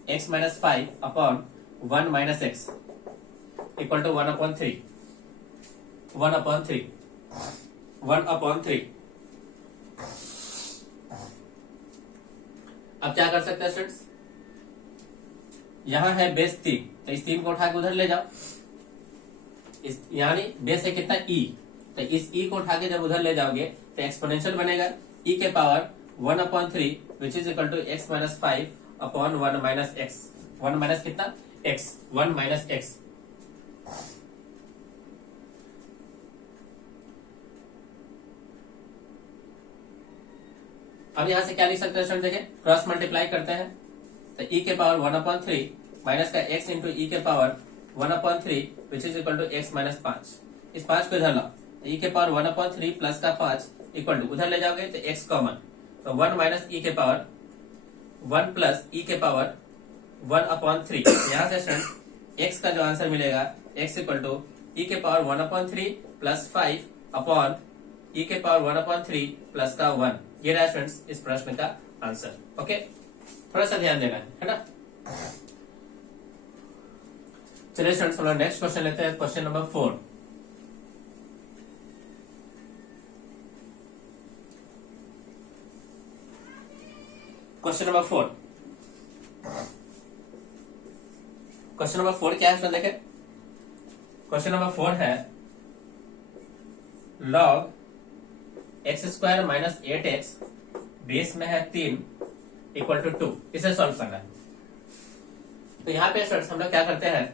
x minus 5 upon 1 minus x equal to 1/3। अब क्या कर सकते हैं स्टूडेंट्स, यहां है बेस 3, तो इस 3 को उठा के उधर ले जाओ, इस यानी बेस है कितना e, तो इस e को उठा के जब उधर ले जाओगे तो एक्सपोनेंशियल बनेगा e के power 1/3 which is equal to x minus 5 upon 1 minus x। 1 minus कितना x, 1 माइनस x। अब यहां से क्या लिख सकते हैं स्टूडेंट, देखिए क्रॉस मल्टीप्लाई करते हैं, तो e के पावर 1/3 माइनस का x इंटू e के power 1/3 which is equal to x minus 5। इस 5 को इधर लाओ, तो e के पावर 1/3 प्लस का 5 इक्वल टू, उधर ले जाओगे तो x कॉमन, तो 1 माइनस e के पावर 1 प्लस e के पावर 1/3। यहां से स्टूडेंट x का जो आंसर मिलेगा x इक्वल टू e के पावर 1/3 प्लस 5 अपॉन e के पावर 1/3 प्लस का 1। ये रहा स्टूडेंट्स इस प्रश्न का आंसर। ओके, थोड़ा सा ध्यान देना है ना। चलिए स्टूडेंट्स हम लोग नेक्स्ट क्वेश्चन लेते हैं, question number 4। Question number 4, question number 4 क्या है देखें, क्वेश्चन नंबर 4 है log x² minus 8x base में है 3 इक्वल टू 2। इसे सॉल्व करना है। तो यहाँ पे स्टूडेंट्स हम लोग क्या करते हैं,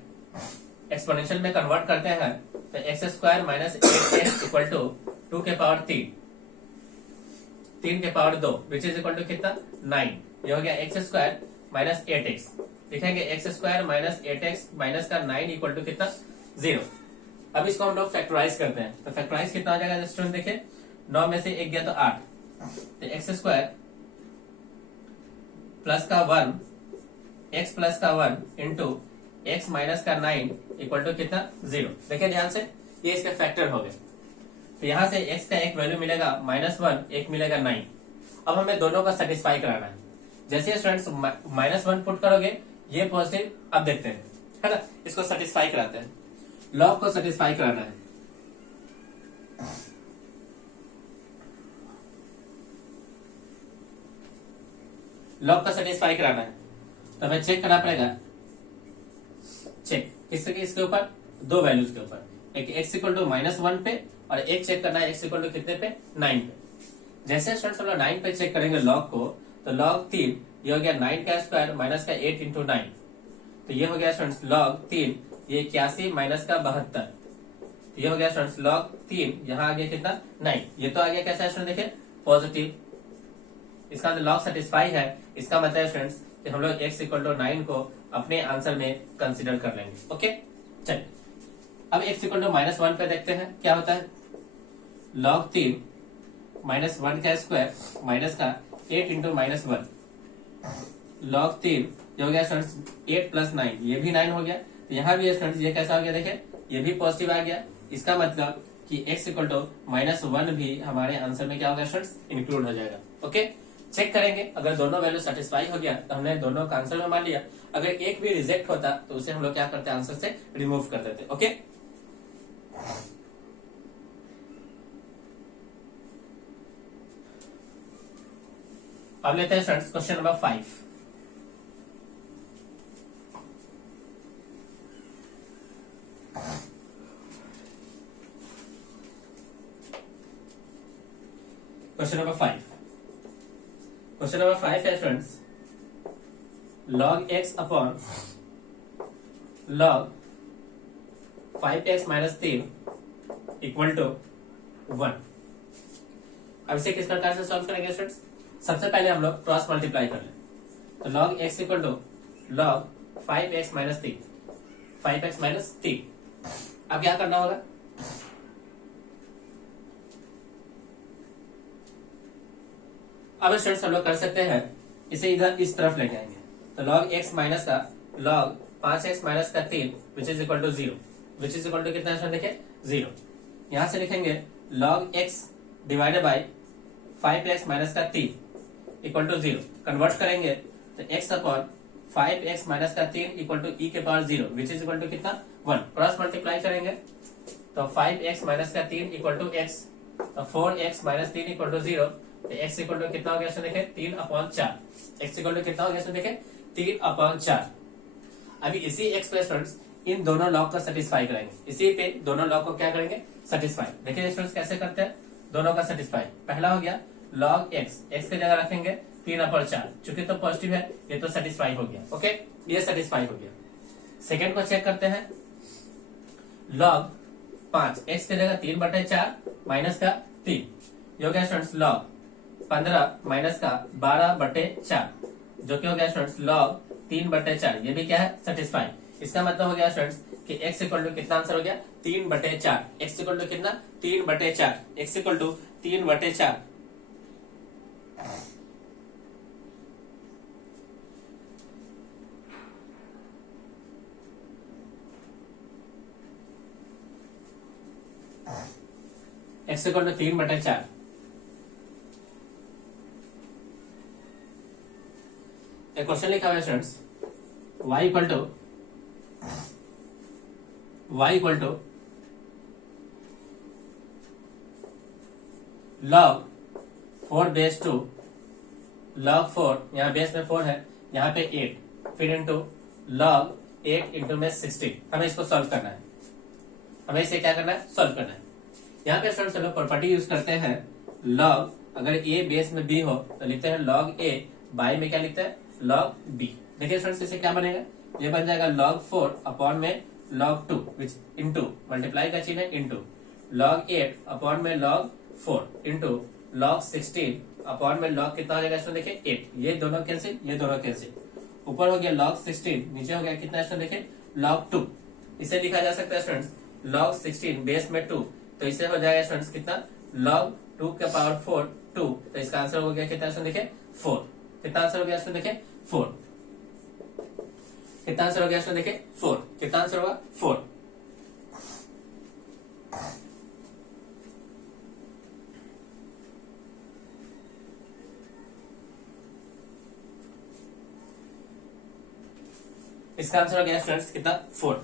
एक्सपोनेंशियल में कन्वर्ट करते हैं, तो x² minus 8x equal to 2 के पावर 3 के power 2 which is equal to कितना 9। ये हो गया x² माइनस 8x, लिखेंगे x² माइनस 8x माइनस का 9 इक्वल टू कितना 0। अब इसको हम लोग फैक्टराइज करते हैं, तो फैक्टराइज कितना हो जाएगा स्टूडेंट देखिए, 9 में से 1 गया तो 8, तो x² प्लस का 1 x प्लस का 1 इंटू x माइनस का 9 इक्वल टू कितना 0। देखिए ध्यान से, ये इसके फैक्टर हो गए, तो यहां से x का एक वैल्यू मिलेगा -1, एक मिलेगा 9। अब हमें दोनों का सेटिस्फाई कराना है। जैसे स्टूडेंट्स -1 पुट करोगे ये पॉजिटिव, अब देखते हैं है ना, इसको सेटिस्फाई कराते हैं, लॉग को सेटिस्फाई कराना है। लॉग का सेटिस्फाई कराना है तो हमें चेक करना पड़ेगा, चेक किसके, इसके ऊपर दो वैल्यूज के ऊपर, एक x इक्वल टू -1 पे और एक चेक करना है x इक्वल टू कितने पे 9 पे। जैसे स्टूडेंट्स हम लोग 9 पे चेक करेंगे लॉग को, तो log 3 ये हो गया 9 का स्क्वायर माइनस का 8 इंटू 9, तो ये हो गया स्टूडेंट्स log 3 ये 81 माइनस का 72, तो ये हो गया स्टूडेंट्स log 3 यहाँ आ गया कितना 9। ये तो आ गया कैसा है स्टूडेंट देखिए पॉजिटिव, इसका मतलब लॉग सेटिस्फाई है। इसका मतलब स्टूडेंट्स कि हम लोग x इक्वल टू 9 को अपने आंसर में कंसीडर कर लेंगे। ओके चलिए अब x इक्वल टू -1 पे देखते हैं क्या होता है, log 3 -1 का स्क्वायर माइनस का 8 इंटू माइनस 1 log 3 ये हो गया स्टूडेंट्स 8 प्लस 9, ये भी 9 हो गया। तो यहाँ भी स्टूडेंट्स ये कैसा हो गया, देखिए ये भी पॉजिटिव आ गया। इसका मतलब कि x इक्वल टू -1 भी हमारे आंसर में क्या होगा स्टूडेंट्स, इंक्लूड हो जाएगा। ओके, चेक करेंगे अगर दोनों वैल्यू सेटिस्फाई हो गया तो हमने दोनों का आंसर में मान लिया। अगर एक भी रिजेक्ट होता तो उसे हम लोग क्या करते, आंसर से रिमूव कर देते। ओके, अब लेते हैं students question number 5। Question number 5, question number 5 है students log x upon log 5x minus 3 equal to 1। अब इसे किस प्रकार से सॉल्व करेंगे स्टूडेंट्स, सबसे पहले हम लोग क्रॉस मल्टीप्लाई कर लें। तो log x equal to log 5x minus 3, 5x minus 3। अब क्या करना होगा, अब स्टूडेंट्स हम लोग कर सकते हैं इसे इधर इस तरफ ले जाएंगे। तो log x माइनस का log 5x माइनस का 3 which is equal to 0, which is equal to कितना स्टूडेंट देखें 0। यहां से लिखेंगे log x divided by 5x minus का 3 इक्वल टू 0। कन्वर्ट करेंगे तो x अपॉन 5x माइनस का 3 इक्वल टू e के power 0 which is equal to कितना 1। क्रॉस मल्टीप्लाई करेंगे तो 5x माइनस का 3 इक्वल टू x, तो 4x माइनस 3 इक्वल टू 0। तो x इक्वल टू कितना हो गया इसमें देखें 3/4। x इक्वल टू कितना हो गया इसमें देखें 3/4। अभी इसी x पे स्टूडेंट्स इन दोनों लॉग को सेटिस्फाई करेंगे, इसी पे दोनों लॉग को क्या करेंगे सेटिस्फाई। देखिए स्टूडेंट्स कैसे करते हैं दोनों का सेटिस्फाई। पहला हो गया log x की जगह रखेंगे 3/4, चूंकि तो पॉजिटिव है ये तो सेटिस्फाई हो गया। ओके, ये सेटिस्फाई हो गया। सेकेंड को चेक करते हैं log 5 x की जगह 3/4 माइनस का 3, ये हो गया स्टूडेंट्स log 15 माइनस का 12/4, जो कि हो गया स्टूडेंट्स log 3/4। ये भी क्या है सेटिस्फाई। इसका मतलब हो गया स्टूडेंट्स कि x इक्वल टू कितना आंसर हो गया 3/4। x इक्वल टू कितना 3/4, x equal to 3/4। x equal to 3/4। एक क्वेश्चन लिखा हुआ है students y equal to log 4 base 2 log 4, यहाँ बेस में 4 है, यहाँ पे 8, फिर इंटू log 8 इंटू में 16। हमें इसको सॉल्व करना है, हमें इसे क्या करना है सॉल्व करना है। यहाँ पे स्टूडेंट्स हम लोग प्रॉपर्टी यूज करते हैं log, अगर a बेस में b हो तो लिखते हैं log a, बाई में क्या लिखते हैं log b। देखिए स्टूडेंट्स इसे क्या बनेगा, ये बन जाएगा log 4 अपॉन में log 2 विच इंटू मल्टीप्लाई का चिन्ह है इंटू log 8 अपॉन में log 4 इंटू log 16 अपॉन में log कितना हो जाएगा इसमें देखिए 8। ये दोनों कैंसिल, ये दोनों कैंसिल। ऊपर हो गया log 16, नीचे हो गया कितना इसमें देखिए log 2। इसे लिखा जा सकता है स्टूडेंट्स log 16 बेस में 2, तो इसे हो जाएगा स्टूडेंट्स कितना log 2 के पावर 4 2। तो इसका आंसर हो गया कितना इसमें देखिए 4। कितना आंसर हो गया इसमें देखिए 4। कितना आंसर हो गया इसमें देखिए 4। कितना आंसर होगा 4। इसका आंसर हो गया स्टूडेंट्स कितना 4।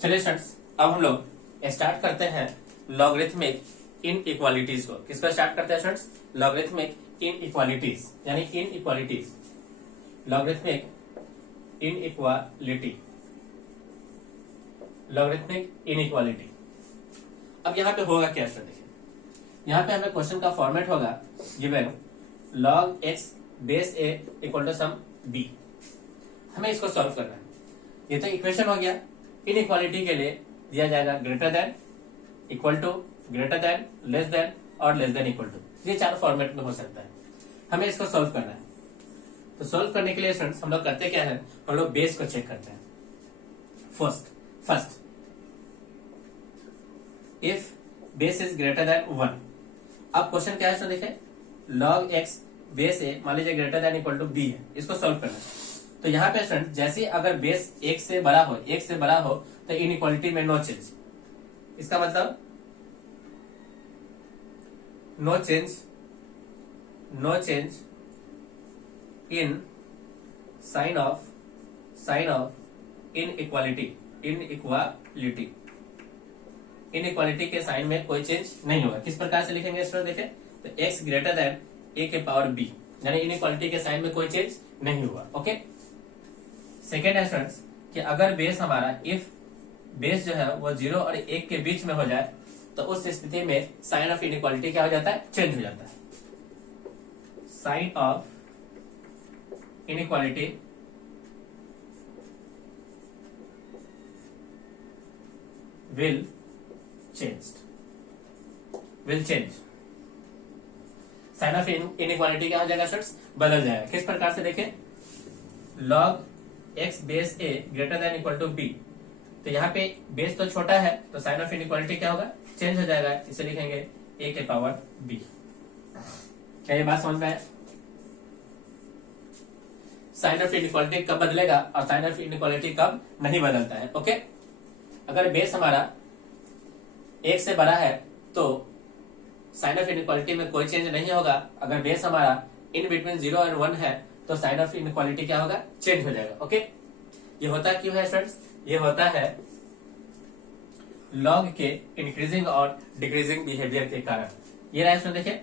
चलिए स्टूडेंट्स अब हम लोग स्टार्ट करते हैं लॉगरिथमिक इनइक्वालिटीज को। किसको स्टार्ट करते हैं स्टूडेंट्स लॉगरिथमिक इनइक्वालिटीज, यानी inequalities, logarithmic inequality, logarithmic inequality. अब यहाँ पे होगा क्या स्टूडेंट, देखिए यहाँ पे हमें क्वेश्चन का फॉर्मेट होगा given log x base a equal to some b। हमें इसको सॉल्व करना है। ये तो इक्वेशन हो गया। इनइक्वालिटी के लिए दिया जाएगा greater than, equal to, greater than, less than और लेस देन इक्वल टू। ये चार फॉर्मेट में हो सकता है। हमें इसको सॉल्व करना है। तो सॉल्व करने के लिए स्टूडेंट्स हम लोग करते क्या है, हम लोग बेस को चेक करते हैं। First first if base is greater than 1। अब क्वेश्चन क्या है इसमें देखें, log x बेस ए मान लीजिए greater than equal to b है, इसको सॉल्व करना है। तो यहाँ पे स्टूडेंट जैसे अगर बेस एक से बड़ा हो तो इनइक्वालिटी में नो चेंज, इसका मतलब no change in sign of inequality के साइन में कोई चेंज नहीं होगा। किस प्रकार से लिखेंगे स्टूडेंट देखें, तो x ग्रेटर देन a के पावर b, यानी इनइक्वालिटी के साइन में कोई चेंज नहीं हुआ। ओके, सेकेंड है स्टूडेंट्स कि अगर बेस हमारा इफ बेस जो है वो 0 और 1 के बीच में हो जाए तो उस स्थिति में साइन ऑफ इनइक्वालिटी क्या हो जाता है, चेंज हो जाता है। Sign of inequality will change, sign of inequality क्या हो जाएगा स्टूडेंट्स, बदल जाएगा। किस प्रकार से देखें, log x base a greater than equal to b, तो यहाँ पे बेस तो छोटा है तो साइन ऑफ इनइक्वालिटी क्या होगा, चेंज हो जाएगा, इसे लिखेंगे a के पावर b। क्या ये बात समझ में आया? साइन ऑफ इनइक्वालिटी कब बदलेगा और साइन ऑफ इनइक्वालिटी कब नहीं बदलता है। ओके, अगर बेस हमारा 1 से बड़ा है तो साइन ऑफ इनइक्वालिटी में कोई चेंज नहीं होगा। अगर बेस हमारा इन बिटवीन 0 और 1 है तो साइन ऑफ इनइक्वालिटी क्या होगा, चेंज हो जाएगा। ओके, ये होता क्यों है स्टूडेंट्स, ये होता है लॉग के इंक्रीजिंग और डिक्रीजिंग बिहेवियर के कारण। ये रहा इसमें देखिए,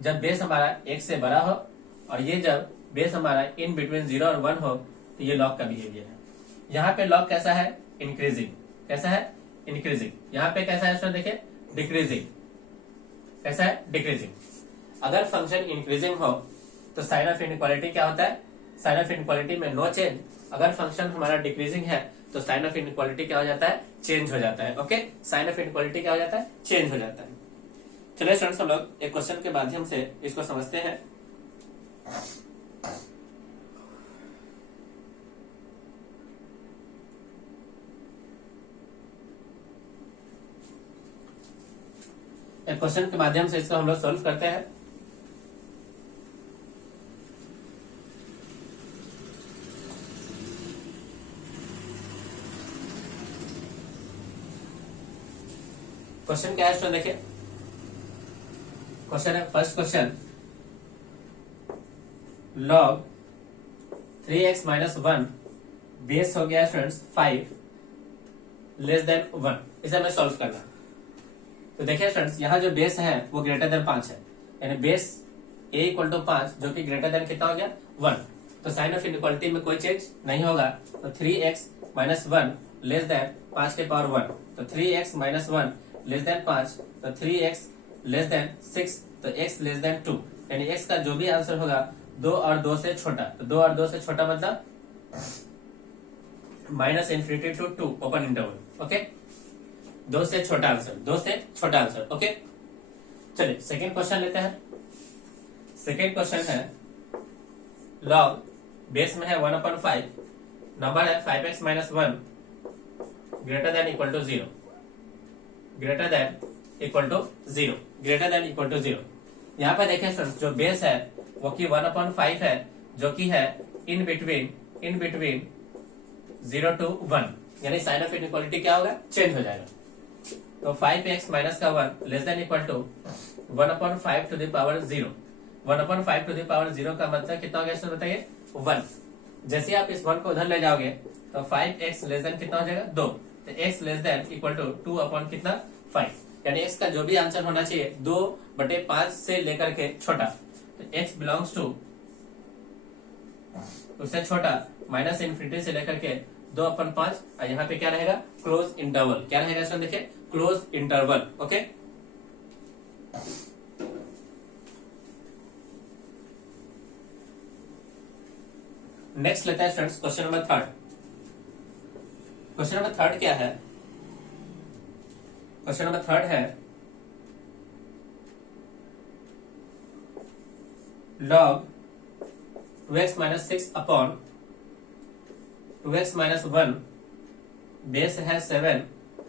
जब बेस हमारा 1 से बड़ा हो और ये जब बेस हमारा इन बिटवीन 0 और 1 हो तो ये लॉग का बिहेवियर है। यहाँ पे लॉग कैसा है, इंक्रीजिंग, कैसा है, इंक्रीजिंग। यहाँ पे कैसा है स्टूडेंट देखिए, डिक्रीजिंग, कैसा है, डिक्रीजिंग। अगर फंक्शन इंक्रीजिंग हो तो साइन ऑफ इनइक्वालिटी क्या होता है, साइन ऑफ इनइक्वालिटी में नो चेंज। अगर फंक्शन हमारा डिक्रीजिंग है तो साइन ऑफ इनइक्वालिटी क्या हो जाता है, चेंज हो जाता है। ओके, साइन ऑफ इनइक्वालिटी क्या हो जाता है, चेंज हो जाता है। चलिए स्टूडेंट्स, हम लोग एक क्वेश्चन के माध्यम से इसको समझते हैं। एक क्वेश्चन के माध्यम से इसको हम लोग सॉल्व करते हैं। क्वेश्चन क्या है स्टूडेंट देखिए, क्वेश्चन है, first question, log 3x minus 1 base हो गया स्टूडेंट्स 5 लेस देन 1, इसे हमें सॉल्व करना। तो देखिए स्टूडेंट्स, यहाँ जो बेस है वो ग्रेटर देन 5 है, यानी बेस a इक्वल टू 5 जो कि ग्रेटर देन कितना हो गया, 1। तो साइन ऑफ इनइक्वालिटी में कोई चेंज नहीं होगा। तो 3x माइनस 1 लेस देन 5 के पावर 1, तो 3x माइनस 1 लेस देन 5, तो 3x लेस देन 6, तो x लेस देन 2, यानी x का जो भी आंसर होगा 2 और 2 से छोटा। तो 2 और 2 से छोटा मतलब minus infinity to 2 open interval. Okay, 2 से छोटा आंसर, 2 से छोटा आंसर। ओके, चलिए सेकेंड क्वेश्चन लेते हैं। सेकेंड क्वेश्चन है, लॉग बेस में है 1/5, नंबर है 5x minus 1 greater than equal to 0, greater than equal to 0, greater than equal to 0। यहाँ पे देखें स्टूडेंट्स, जो बेस है वो कि 1/5 है, जो कि है इन बिटवीन 0 to 1, यानी साइन ऑफ इनइक्वालिटी क्या होगा, चेंज हो जाएगा। तो 5x माइनस का 1 less than equal to 1/5 to the power 0। 1/5 to the power 0 का मतलब कितना हो गया स्टूडेंट बताइए, 1। जैसे आप इस 1 को उधर ले जाओगे तो 5x लेस देन कितना हो जाएगा, 2। तो x less than equal to 2 upon कितना, 5, यानी x का जो भी आंसर होना चाहिए 2/5 से लेकर के छोटा। तो x बिलोंग्स टू उससे छोटा, माइनस इन्फिनिटी से लेकर के 2/5, और यहाँ पे क्या रहेगा, क्लोज इंटरवल। क्या रहेगा इसमें देखिए, क्लोज इंटरवल। ओके, नेक्स्ट लेते हैं students question number 3। Question number 3 क्या है, क्वेश्चन नंबर 3 है log 2x minus 6 upon 2x minus 1 base है 7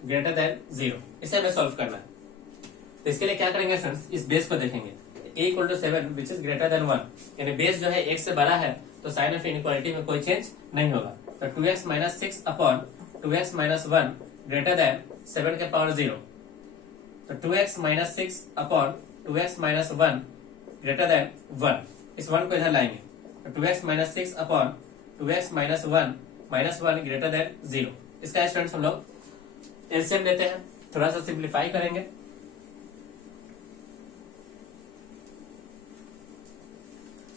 ग्रेटर देन 0, इसे हमें सॉल्व करना है। तो इसके लिए क्या करेंगे फ्रेंड्स, इस बेस को देखेंगे, a equal to 7 which is greater than 1, यानी बेस जो है 1 से बड़ा है तो साइन ऑफ इनइक्वालिटी में कोई चेंज नहीं होगा। तो 2x minus 6 upon 2x minus 1 greater then 7 के पावर 0। तो 2x minus 6 upon 2x minus 1 greater than 1, इस 1 को इधर लाएंगे। तो 2x minus 6 upon 2x minus 1 minus 1 greater than 0। इसका स्टूडेंट्स हम लोग एलसीएम लेते हैं, थोड़ा सा सिंप्लीफाई करेंगे।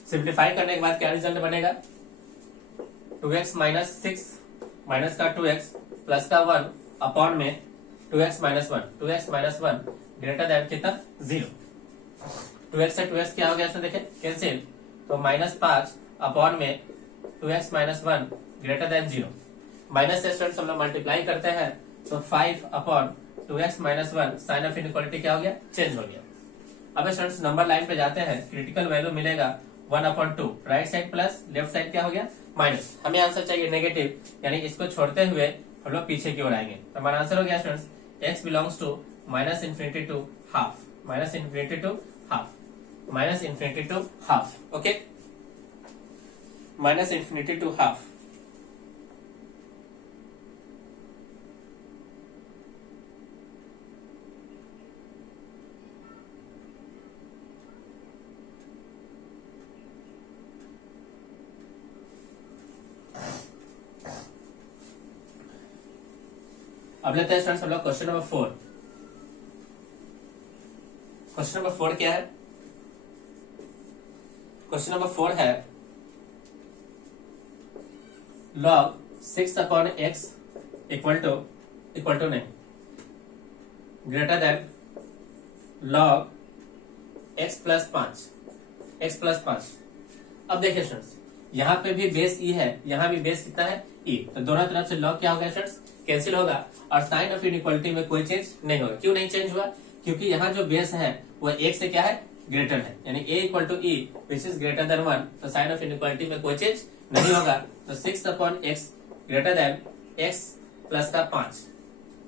सिंप्लीफाई करने के बाद क्या रिजल्ट बनेगा, 2x माइनस 6 माइनस का 2x प्लस का 1 अपॉन में 2x minus 1, 2x minus 1 greater then कितना 0। 2x से 2x क्या हो गया इसमें देखें कैंसिल, तो माइनस 5 अपॉन में 2x minus 1 greater than 0। Minus से स्टूडेंट्स हम लोग मल्टीप्लाई करते हैं तो 5 upon 2x minus 1 sign of inequality क्या हो गया, चेंज हो गया। अब स्टूडेंट्स नंबर लाइन पे जाते हैं, क्रिटिकल वैल्यू मिलेगा 1/2, right side plus left side क्या हो गया माइनस। हमें आंसर चाहिए नेगेटिव, यानी इसको छोड़ते हुए हम लोग पीछे की ओर आएंगे। तो हमारा आंसर हो गया students x belongs to minus infinity to half, minus infinity to half, minus infinity to half, okay, minus infinity to half. अब लेते हैं स्टूडेंट्स हम लोग क्वेश्चन नंबर 4। क्वेश्चन नंबर 4 क्या है, क्वेश्चन नंबर 4 है log 6 upon x equal to नहीं greater than log x plus 5। अब देखिए स्टूडेंट्स, यहाँ पे भी बेस e है, यहाँ भी बेस कितना है e, तो दोनों तरफ से log क्या होगा स्टूडेंट्स, कैंसिल होगा, और साइन ऑफ इनइक्वालिटी में कोई चेंज नहीं होगा। क्यों नहीं चेंज हुआ, क्योंकि यहाँ जो बेस है वो 1 से क्या है ग्रेटर है, यानी a equal to e which is greater than 1, तो साइन ऑफ इनइक्वालिटी में कोई चेंज नहीं होगा। तो 6 upon x greater then x plus का 5।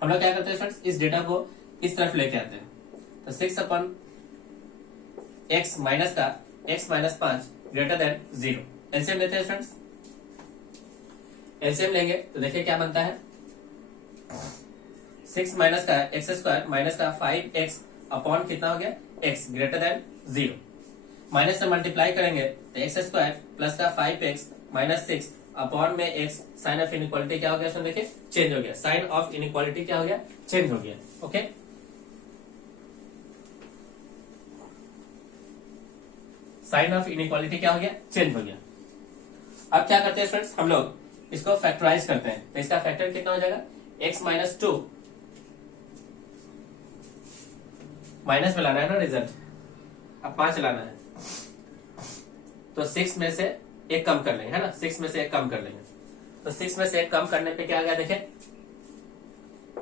हम लोग क्या करते हैं स्टूडेंट्स, इस डेटा को इस तरफ लेके आते हैं, तो 6 अपॉन x माइनस का x minus 5 greater than 0। LCM लेते हैं स्टूडेंट्स, एलसीएम लेंगे तो देखिए क्या बनता है, 6 माइनस का एक्स स्क्वायर माइनस का 5x अपॉन कितना हो गया x ग्रेटर देन 0। माइनस से मल्टीप्लाई करेंगे तो एक्स स्क्वायर प्लस का 5x माइनस 6 अपॉन में x, साइन ऑफ इनइक्वालिटी क्या हो गया, सुन देखिए चेंज हो गया, साइन ऑफ इनइक्वालिटी क्या हो गया, चेंज हो गया, ओके। साइन ऑफ इनइक्वालिटी क्या हो गया, चेंज हो गया। अब क्या करते हैं स्टूडेंट्स, हम लोग इसको फैक्टराइज करते हैं, तो इसका फैक्टर कितना हो जाएगा, x माइनस 2, माइनस में लाना है ना रिजल्ट, अब 5 लाना है, तो 6 में से एक कम कर लेंगे, है ना, 6 में से एक कम कर लेंगे, तो 6 में से एक कम करने पे क्या आ गया देखें,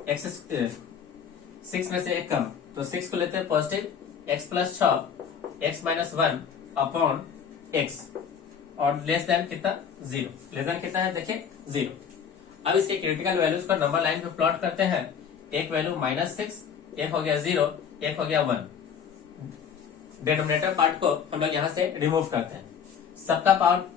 x 6 में से एक कम, तो 6 को लेते हैं positive, x plus 6 x minus 1 upon x, और लेस देन कितना 0, लेस देन कितना है देखिए 0। अब इसके क्रिटिकल वैल्यूज को नंबर लाइन पे प्लॉट करते हैं, एक वैल्यू -6, एक हो गया 0, एक हो गया 1। डिनोमिनेटर पार्ट को हम लोग यहाँ से रिमूव करते हैं, सबका पावर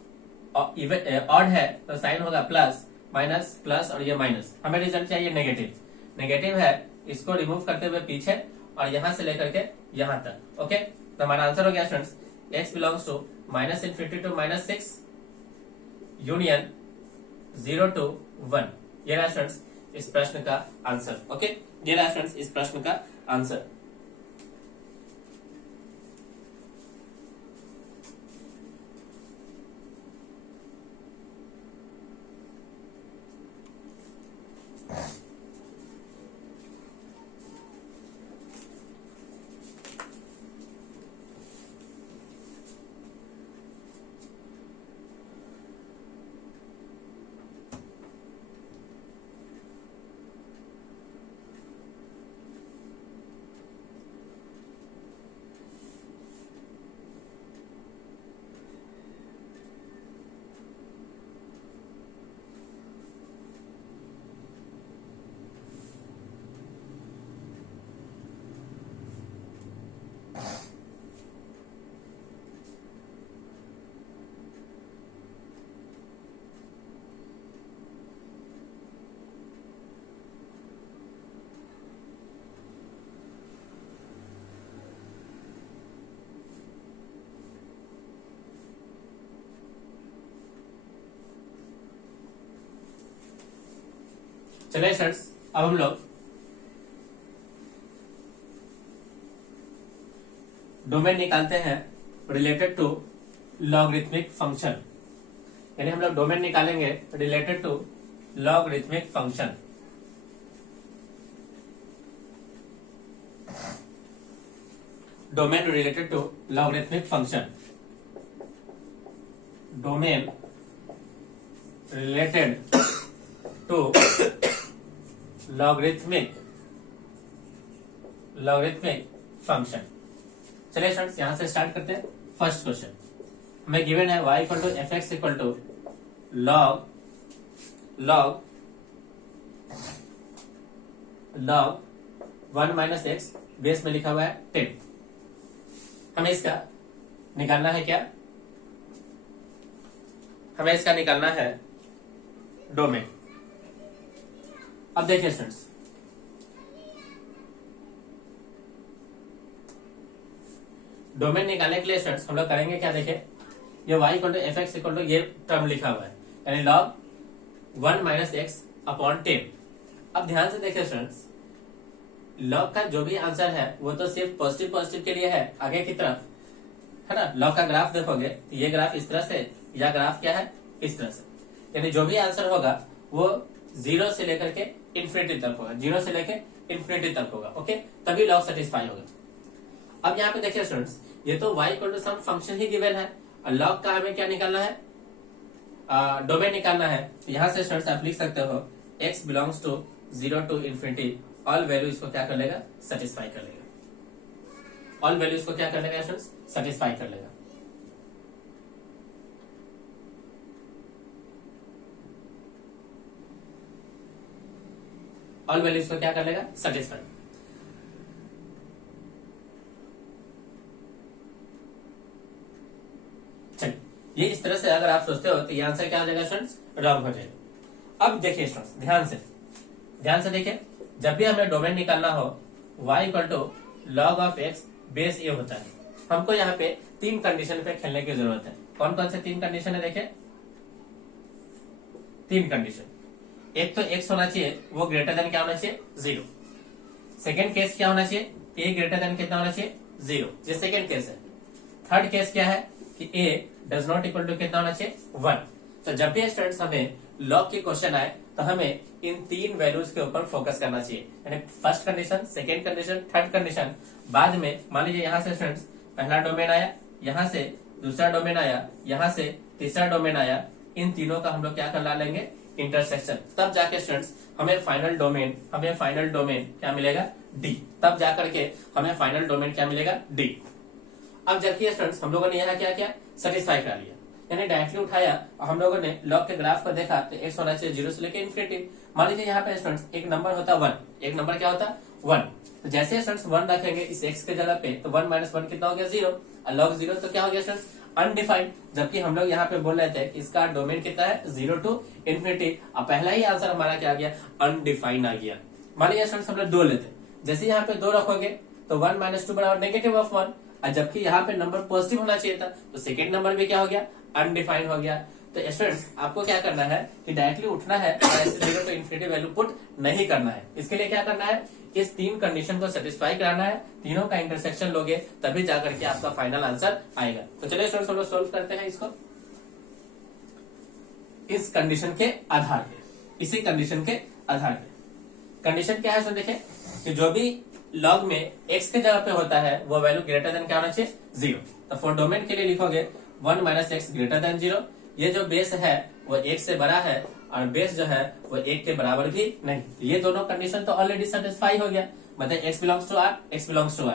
ऑड है तो साइन होगा प्लस, माइनस प्लस, और ये माइनस, हमें रिजल्ट चाहिए नेगेटिव, नेगेटिव है इसको रिमूव करते हुए पीछे और यहाँ से लेकर के यहाँ तक, ओके। तो हमारा आंसर हो गया students x belongs to minus infinity to -6 union 0 to 1। ये रहा स्टूडेंट्स इस प्रश्न का आंसर, ओके, ये रहा स्टूडेंट्स इस प्रश्न का आंसर। चलिए स्टूडेंट्स, अब हम लोग डोमेन निकालते हैं रिलेटेड टू लॉगरिथमिक फंक्शन। यानी हम लोग डोमेन निकालेंगे related to logarithmic function. Domain related to logarithmic function. Domain related to logarithmic function. चलिए स्टूडेंट्स, यहां से स्टार्ट करते हैं। फर्स्ट क्वेश्चन हमें गिवन है y equal to f x equal to log 1 minus x, base में लिखा हुआ है 10। हमें इसका निकालना है क्या? हमें इसका निकालना है डोमेन। अब देखिए स्टूडेंट्स, डोमेन निकालने के लिए स्टूडेंट्स हम लोग करेंगे क्या? देखिए, ये y equal to f x equal to ये टर्म लिखा हुआ है, यानी log 1 माइनस एक्स अपॉन 10। अब ध्यान से देखिए स्टूडेंट्स, लॉग का जो भी आंसर है वो तो सिर्फ पॉजिटिव के लिए है, आगे की तरफ है ना। लॉग का ग्राफ देखोगे तो ये ग्राफ इस तरह से, या ग्राफ क्या है इस तरह से, यानी जो भी आंसर होगा वो 0 से लेकर के इन्फिनिटी तक होगा, 0 से लेकर इन्फिनिटी तक होगा। ओके, तभी लॉग सेटिस्फाई होगा। अब यहाँ पे देखिए स्टूडेंट्स, ये तो y equal to some function ही गिवन है, और लॉग का हमें क्या निकालना है? डोमेन निकालना है। तो यहाँ से स्टूडेंट्स आप लिख सकते हो x belongs to 0 to infinity, all value इसको क्या कर लेगा? सेटिस्फाई कर लेगा। ऑल वैल्यू इसको क्या कर लेगा स्टूडेंट्स? सेटिस्फाई कर लेगा। ऑल वैल्यू इसको क्या कर लेगा? सेटिस्फाई। चलिए, ये इस तरह से अगर आप सोचते हो तो ये आंसर क्या हो जाएगा स्टूडेंट्स? रॉन्ग हो जाएगा। अब देखिए स्टूडेंट्स, ध्यान से देखिए, जब भी हमें डोमेन निकालना हो y equal to log of x base A होता है। हमको यहाँ पे 3 कंडीशन पे खेलने की जरूरत है। कौन कौन से 3 कंडीशन है? देखिए, 3 कंडीशन। एक तो x होना चाहिए वो ग्रेटर देन क्या होना चाहिए? 0। सेकेंड केस क्या होना चाहिए? a ग्रेटर देन कितना होना चाहिए? 0, ये सेकेंड केस है। थर्ड केस क्या है कि a does not equal to कितना होना चाहिए? 1। तो जब भी स्टूडेंट्स हमें लॉग के क्वेश्चन आए तो हमें इन 3 वैल्यूज के ऊपर फोकस करना चाहिए, यानी first condition, second condition, third condition. बाद में मान लीजिए यहाँ से स्टूडेंट्स पहला डोमेन आया, यहाँ से दूसरा डोमेन आया, यहाँ से तीसरा डोमेन आया, इन तीनों का हम लोग क्या कर ला लेंगे? इंटरसेक्शन। तब जाके स्टूडेंट्स हमें फाइनल डोमेन क्या मिलेगा? डी। तब जाकर के हमें फाइनल डोमेन क्या मिलेगा? डी। अब जबकि स्टूडेंट्स हम लोगों ने यहाँ क्या किया? सेटिस्फाई कर लिया, यानी डायरेक्टली उठाया और हम लोगों ने लॉग के ग्राफ को देखा तो x होना चाहिए 0 से लेकर इन्फिनिटी। मान लीजिए यहाँ पे स्टूडेंट्स एक नंबर होता 1, एक नंबर क्या होता 1। तो जैसे स्टूडेंट्स 1 रखेंगे इस x के जगह पे तो 1 माइनस 1 कितना हो गया? 0। और लॉग 0 तो क्या हो गया स्टूडेंट्स? अनडिफाइंड। जबकि हम लोग यहाँ पे बोल रहे थे इसका डोमेन कितना है? 0 टू इन्फिनिटी। अब पहला ही आंसर हमारा क्या आ गया? अनडिफाइंड आ गया। मान लीजिए स्टूडेंट्स हम लोग 2 लेते, जैसे यहाँ पे 2 रखोगे तो 1 माइनस 2 बराबर नेगेटिव ऑफ 1, और जबकि यहाँ पे नंबर पॉजिटिव होना चाहिए था तो सेकेंड नंबर भी क्या हो गया? अनडिफाइंड हो गया। तो स्टूडेंट्स आपको क्या करना है कि डायरेक्टली उठना है और ऐसे 0 टू इन्फिनिटी वैल्यू पुट नहीं करना है। इसके लिए क्या करना है? इस 3 कंडीशन को सेटिस्फाई कराना है, तीनों का इंटरसेक्शन लोगे तभी जाकर के आपका फाइनल आंसर आएगा। तो चलिए स्टूडेंट्स हम लोग सोल्व करते हैं इसको इस कंडीशन के आधार पे, इसी कंडीशन के आधार पे। कंडीशन क्या है? देखिए कि जो भी लॉग में x के जगह पे होता है वो वैल्यू ग्रेटर देन क्या होना चाहिए? 0। तो फॉर डोमेन के लिए लिखोगे 1 माइनस एक्स ग्रेटर देन 0। ये जो बेस है वो 1 से बड़ा है और बेस जो है वो 1 के बराबर भी नहीं। ये दोनों कंडीशन तो ऑलरेडी सेटिस्फाई हो गया, मतलब x belongs to r, x belongs to r।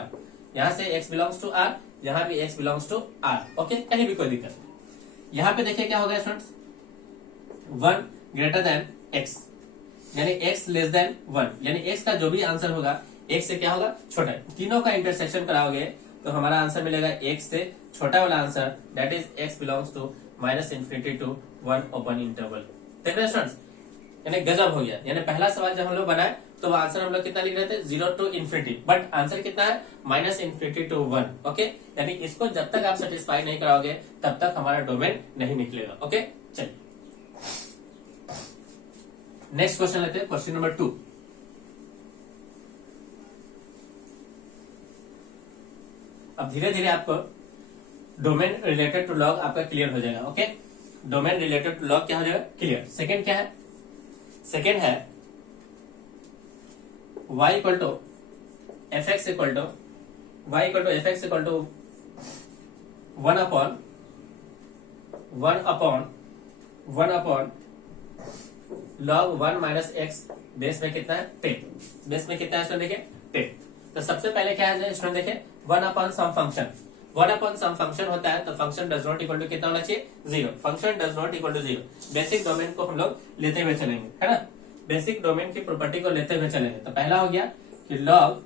यहाँ से x बिलोंग्स टू r, यहाँ भी x belongs to r। Okay, कहीं भी कोई दिक्कत नहीं। यहाँ पे देखिए क्या होगा स्टूडेंट्स? 1 ग्रेटर देन x, यानी x लेस देन 1, यानी x का जो भी आंसर होगा 1 से क्या होगा? छोटा है। तीनों का इंटरसेक्शन कराओगे तो हमारा आंसर मिलेगा 1 से छोटा वाला answer, that is x belongs to minus infinity to 1 open interval. देख रहे स्टूडेंट्स, यानी गजब हो गया। यानी पहला सवाल जब हम लोग बनाए तो आंसर हम लोग कितना लिख रहे थे? 0 टू इन्फिनिटी, बट आंसर कितना है? Minus infinity to 1। ओके, यानी इसको जब तक आप सेटिस्फाई नहीं कराओगे तब तक हमारा डोमेन नहीं निकलेगा। ओके, चलिए नेक्स्ट क्वेश्चन लेते हैं, क्वेश्चन नंबर 2। अब धीरे धीरे आपको डोमेन रिलेटेड टू लॉग आपका क्लियर हो जाएगा। Okay, domain related to log क्या हो जाएगा? क्लियर। सेकेंड क्या है? सेकेंड है y equal to f x equal to y equal to f x equal to 1 upon log 1 minus x base में कितना है? 10। बेस में कितना है स्टूडेंट? देखिए 10। तो सबसे पहले क्या है स्टूडेंट? देखिए 1 upon some function. 1 upon some function होता है तो function does not equal to कितना होना चाहिए? 0। Function does not equal to 0। Basic domain को हम लोग लेते हुए चलेंगे, है ना? बेसिक डोमेन की प्रॉपर्टी को लेते हुए चलेंगे। तो पहला हो गया कि लॉग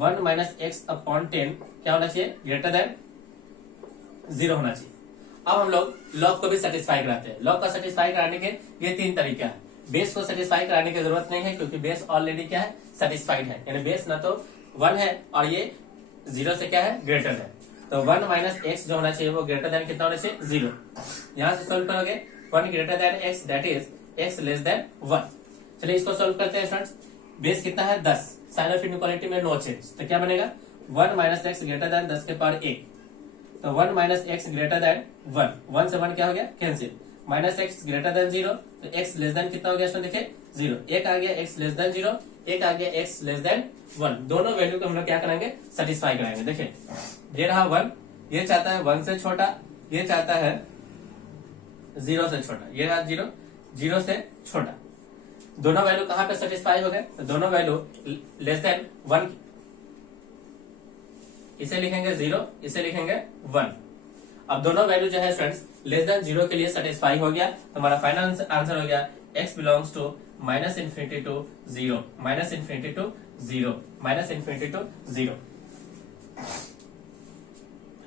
1 माइनस एक्स अपॉन 10 क्या होना चाहिए? ग्रेटर देन 0 होना चाहिए। अब हम लोग लॉग को भी सेटिस्फाई कराते हैं। लॉग को सेटिस्फाई कराने के ये 3 तरीका है। बेस को सेटिस्फाई कराने की जरूरत नहीं है क्योंकि बेस ऑलरेडी क्या है? सेटिस्फाइड है, यानी बेस ना तो 1 है और ये 0 से क्या है? ग्रेटर है। तो 1 माइनस एक्स जो होना चाहिए वो ग्रेटर देन कितना होना चाहिए? 0। यहां से सोल्व करोगे 1 greater then x, that is x less than 1। चलिए इसको सोल्व करते हैं स्टूडेंट्स। बेस कितना है? 10। साइन ऑफ इनइक्वालिटी में नो चेंज, तो क्या बनेगा? 1 माइनस एक्स ग्रेटर देन 10 के पावर 1। तो 1 माइनस एक्स ग्रेटर देन 1, 1 से 1 क्या हो गया? Cancel. Minus x greater than 0, तो एक्स लेस देन कितना हो गया स्टूडेंट? देखिए 0। एक आ गया एक्स लेस देन 0, एक आ गया एक्स लेस देन 1। दोनों वैल्यू को हम लोग क्या करेंगे? सेटिस्फाई कराएंगे। देखिए ये रहा 1, ये चाहता है 1 से छोटा, ये चाहता है 0 से छोटा। ये रहा 0, 0 से छोटा। दोनों वैल्यू कहां पे सेटिस्फाई हो गए? तो दोनों वैल्यू लेस देन 1, इसे लिखेंगे 0, इसे लिखेंगे 1। अब दोनों वैल्यू जो है स्टूडेंट्स लेस देन 0 के लिए सेटिस्फाई हो गया, तो हमारा फाइनल आंसर हो गया x belongs to minus infinity to 0, minus infinity to 0, minus infinity to 0,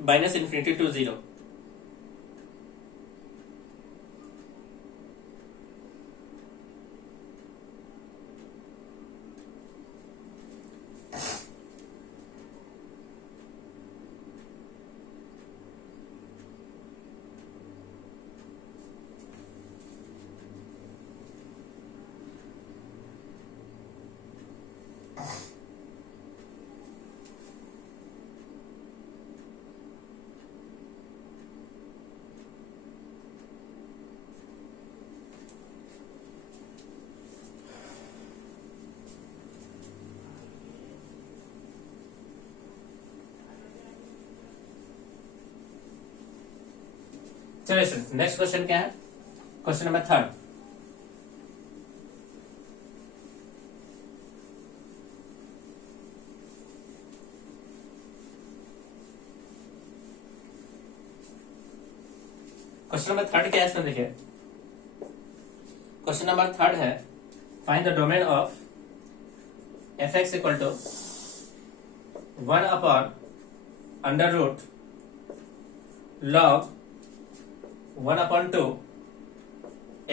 minus infinity to 0। चलिए स्टूडेंट्स नेक्स्ट क्वेश्चन क्या है? Question number 3। क्वेश्चन नंबर 3 क्या है इसमें? देखिए क्वेश्चन नंबर 3 है find the domain of f x equal to 1 upon under root log 1 upon 2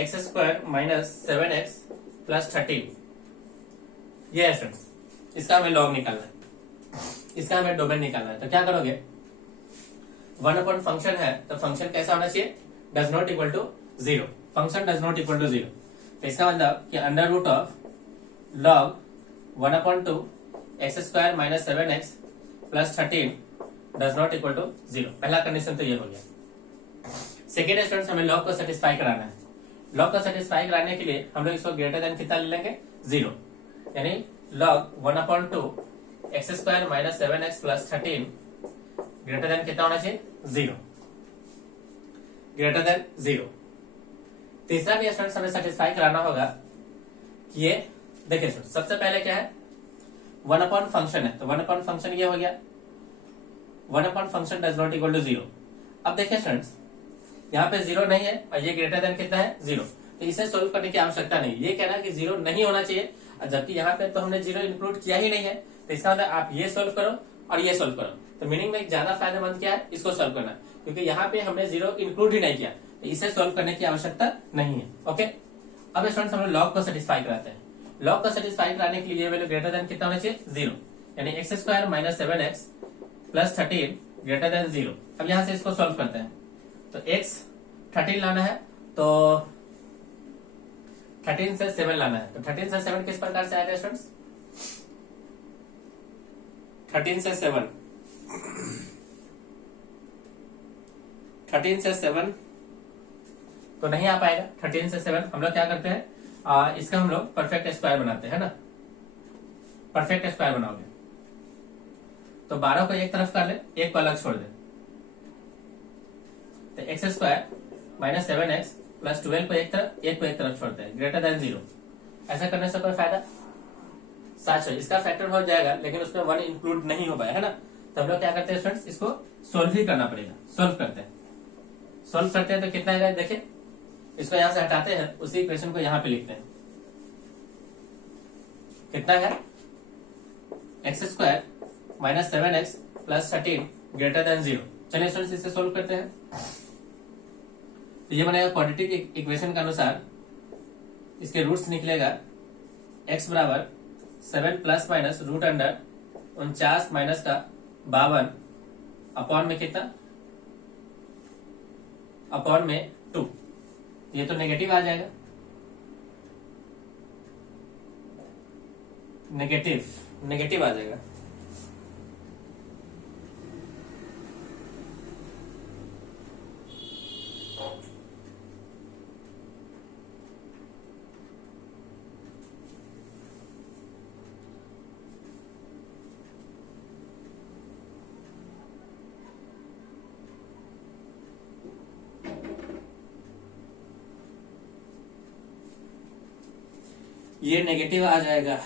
x square minus 7x plus 13। ये है फ्रेंड्स, इसका हमें लॉग निकालना है, इसका हमें डोमेन निकालना है। तो क्या करोगे? 1 अपॉन फंक्शन है तो फंक्शन कैसा होना चाहिए? Does not equal to 0। Function does not equal to 0, तो इसका मतलब कि under root of log 1 upon 2 x square minus 7x plus 13 does not equal to 0। पहला कंडीशन तो ये हो गया। सेकेंड स्टूडेंट्स हमें लॉग को सेटिस्फाई कराना है। लॉग को सेटिस्फाई कराने के लिए हम लोग इसको ग्रेटर देन कितना ले लेंगे? 0, यानी log 1 upon 2 x square minus 7x plus 13 greater than कितना होना चाहिए? 0, ग्रेटर देन 0। तीसरा भी स्टूडेंट्स हमें सेटिस्फाई कराना होगा कि ये देखिए सबसे पहले क्या है? 1 अपॉन फंक्शन है, तो 1 अपॉन फंक्शन ये हो गया। 1 upon function does not equal to 0। अब देखिए स्टूडेंट्स यहाँ पे 0 नहीं है और ये ग्रेटर देन कितना है? 0, तो इसे सोल्व करने की आवश्यकता नहीं। ये कहना है कि 0 नहीं होना चाहिए, जबकि यहाँ पे तो हमने 0 इंक्लूड किया ही नहीं है, तो इसका मतलब आप ये सोल्व करो और ये सोल्व करो। तो मीनिंग में ज्यादा फायदेमंद क्या है? इसको सोल्व करना, क्योंकि यहाँ पे हमने 0 इंक्लूड ही नहीं किया, तो इसे सोल्व करने की आवश्यकता नहीं है। ओके, अब स्टूडेंट्स हम लॉग को सेटिस्फाई कराते हैं। लॉग को सेटिस्फाई कराने के लिए ये वैल्यू ग्रेटर देन कितना होना चाहिए? 0, यानी x square minus 7x plus 13 greater than 0। अब यहां से इसको सोल्व करते हैं, तो x 13 लाना है, तो 13 से 7 लाना है, तो 13 से 7 किस प्रकार से आएगा स्टूडेंट्स? 13 से 7 तो नहीं आ पाएगा। 13 से 7 हम लोग क्या करते हैं, इसका हम लोग परफेक्ट स्क्वायर बनाते हैं ना। परफेक्ट स्क्वायर बनाओगे तो 12 को एक तरफ कर ले, एक को अलग छोड़ दे, तो x square minus 7x plus 12 को एक तरफ, एक को एक तरफ छोड़ते हैं, ग्रेटर देन 0। ऐसा करने से कोई फायदा? सच है, इसका फैक्टर हो जाएगा लेकिन उसमें 1 इंक्लूड नहीं हो पाया है ना। तो हम लोग क्या करते हैं स्टूडेंट्स, इसको सोल्व ही करना पड़ेगा। सोल्व करते हैं तो कितना आएगा देखिए, इसको यहां से हटाते हैं, उसी इक्वेशन को यहां पे लिखते हैं। कितना है? X square minus 7x plus 13 greater than 0। चलिए स्टूडेंट्स इसे सोल्व करते हैं। तो ये बनेगा क्वाड्रेटिक इक्वेशन के अनुसार इसके रूट्स निकलेगा x बराबर 7 plus minus root under 49 minus का 52 अपॉन में कितना? अपॉन में 2। ये तो नेगेटिव आ जाएगा, नेगेटिव आ जाएगा। ये नेगेटिव आ जाएगा।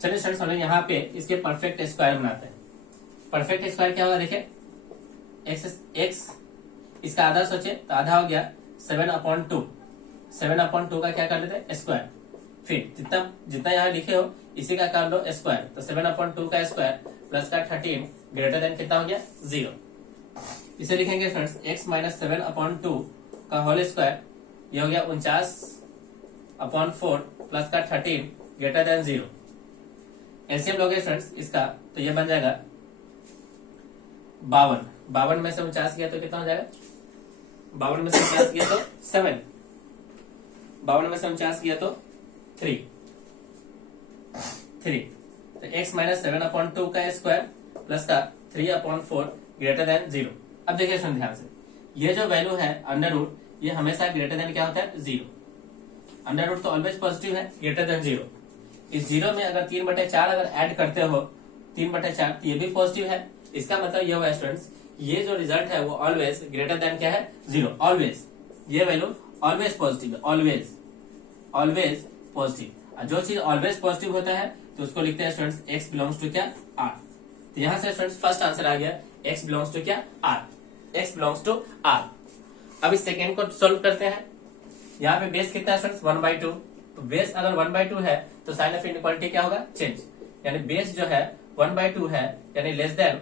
चलिए स्टूडेंट्स हम लोग यहाँ पे इसके परफेक्ट स्क्वायर बनाते हैं। परफेक्ट स्क्वायर क्या होगा देखिए, एक्स इसका आधा सोचे तो आधा हो गया 7/2। 7/2 का क्या कर लेते हैं? स्क्वायर। फिर जितना यहाँ लिखे हो इसी का कर लो स्क्वायर, तो 7/2 का स्क्वायर प्लस का 13 ग्रेटर देन कितना हो गया? 0। इसे लिखेंगे फ्रेंड्स x माइनस 7/2 का होल स्क्वायर, ये हो गया 49/4 प्लस का 13 ग्रेटर देन 0। एलसीएम लोगे फ्रेंड्स इसका, तो ये बन जाएगा 52। 52 में से 49 गया तो कितना हो जाएगा? 52 में से 49 गया तो 7। 52 में से 49 गया तो 3। तो x माइनस 7/2 का स्क्वायर प्लस का 3/4 ग्रेटर देन 0। अब देखिए सुन ध्यान से, ये जो वैल्यू है अंडर रूट, ये हमेशा ग्रेटर देन क्या होता है? 0। अंडर रूट तो ऑलवेज पॉजिटिव है, ग्रेटर देन 0। इस 0 में अगर 3/4 अगर ऐड करते हो 3/4 तो ये भी पॉजिटिव है। इसका मतलब ये हुआ स्टूडेंट्स, ये जो रिजल्ट है वो ऑलवेज ग्रेटर देन क्या है? 0। ऑलवेज ये वैल्यू ऑलवेज पॉजिटिव है, ऑलवेज पॉजिटिव। जो चीज ऑलवेज पॉजिटिव होता है तो उसको लिखते हैं स्टूडेंट्स x बिलोंग्स टू क्या? R। तो यहां से स्टूडेंट्स फर्स्ट आंसर आ गया, x बिलोंग्स टू क्या? R। x belongs to R। अब इस सेकेंड को सोल्व करते हैं। यहाँ पे बेस कितना है स्टूडेंट्स? 1/2। तो बेस अगर 1/2 है तो साइन ऑफ इनइक्वालिटी क्या होगा? चेंज। यानी बेस जो है 1/2 है, यानी लेस देन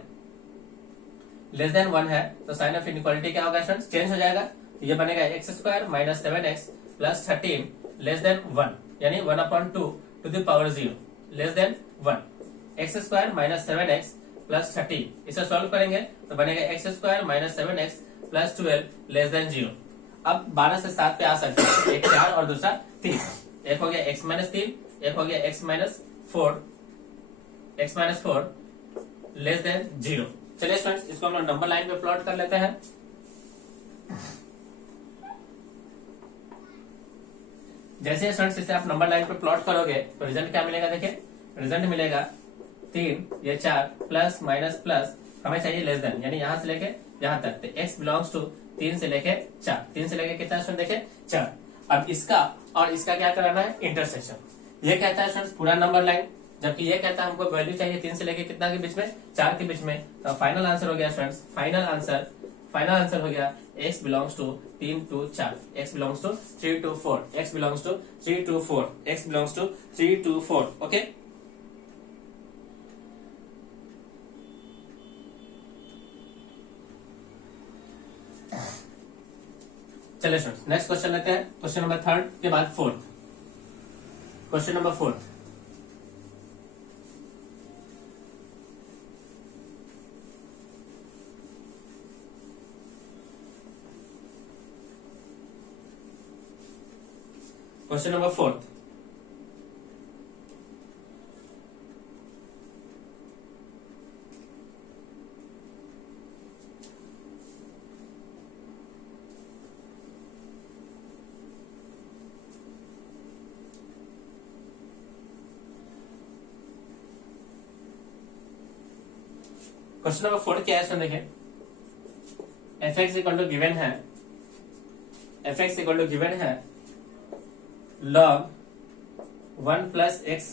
1 है, तो साइन ऑफ इनइक्वालिटी क्या होगा स्टूडेंट्स? चेंज हो जाएगा। ये बनेगा x square minus 7x plus 13 less than 1, यानी 1/2 to the power 0 less than 1। X square minus 7x plus 13, इसे सॉल्व करेंगे तो बनेगा x square minus 7x plus 12 less than 0। अब 12 से 7 पे आ सकते हैं, एक 4 और दूसरा 3। एक हो गया x माइनस 3, एक हो गया x माइनस 4 लेस देन 0। चलिए स्टूडेंट्स इसको हम लोग नंबर लाइन पे प्लॉट कर लेते हैं। जैसे स्टूडेंट्स इसे आप नंबर लाइन पे प्लॉट करोगे तो रिजल्ट क्या मिलेगा? देखिए रिजल्ट मिलेगा 3, ये 4 प्लस माइनस प्लस, हमें चाहिए लेस देन, यानी यहां से लेके यहां तक। तो x बिलोंग्स टू 3 से लेके 4, 3 से लेके कितना स्टूडेंट? देखिए 4। अब इसका और इसका क्या कराना है, इंटरसेक्शन। ये कहता है स्टूडेंट्स पूरा नंबर लाइन, जबकि ये कहता है हमको वैल्यू चाहिए 3 से लेके कितना के बीच में, 4 के बीच में। तो फाइनल आंसर हो गया स्टूडेंट्स, फाइनल आंसर हो गया x belongs to 3 to 4, x belongs to 3 to 4, x belongs to 3 to 4, x belongs to 3 to 4। Okay, चलिए स्टूडेंट्स नेक्स्ट क्वेश्चन लेते हैं। क्वेश्चन नंबर 3 के बाद 4th, question number 4th। Question number 4th, question number 4 क्या है, देखिए F x equal to given है, F x equal to given है log 1 plus x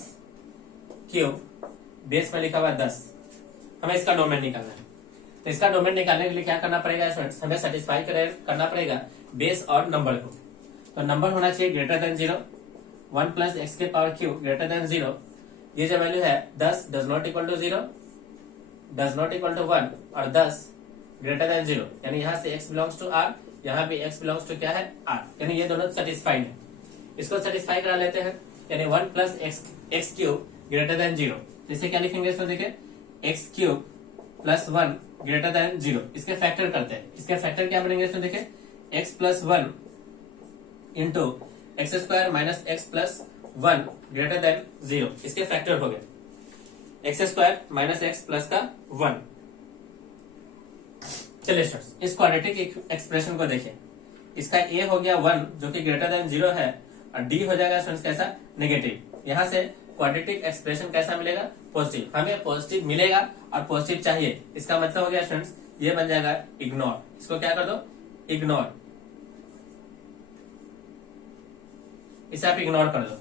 cube base में लिखा हुआ 10। हमें इसका डोमेन निकालना है। तो इसका डोमेन निकालने के लिए क्या करना पड़ेगा स्टूडेंट्स, हमें सेटिस्फाई करना पड़ेगा बेस और नंबर को। तो नंबर होना चाहिए ग्रेटर देन 0, 1 प्लस एक्स के पावर क्यूब ग्रेटर देन 0। ये जो वैल्यू है 10 does not equal to 0, does not equal to 1 और 10 ग्रेटर देन 0, यानी यहाँ से x बिलोंग्स टू r, यहाँ भी x बिलोंग्स टू क्या है r, यानी ये दोनों सेटिस्फाइड है। इसको सेटिस्फाई करा लेते हैं, यानी 1 plus x cube greater than 0। इसे क्या लिखेंगे इसको, देखिए x cube plus 1 greater than 0। इसके फैक्टर करते हैं, इसके फैक्टर क्या बनेंगे इसमें, देखिए x plus 1 into x square minus x plus 1 greater than 0। इसके फैक्टर हो गए x square minus x plus का 1। चलिए स्टूडेंट्स इस क्वाड्रेटिक एक्सप्रेशन को देखें, इसका a हो गया 1 जो कि ग्रेटर देन 0 है, और d हो जाएगा स्टूडेंट्स कैसा, नेगेटिव। यहाँ से क्वाड्रेटिक एक्सप्रेशन कैसा मिलेगा, पॉजिटिव। हमें पॉजिटिव मिलेगा और पॉजिटिव चाहिए, इसका मतलब हो गया स्टूडेंट्स ये बन जाएगा इग्नोर। इसको क्या कर दो, इग्नोर, इसे आप इग्नोर कर दो।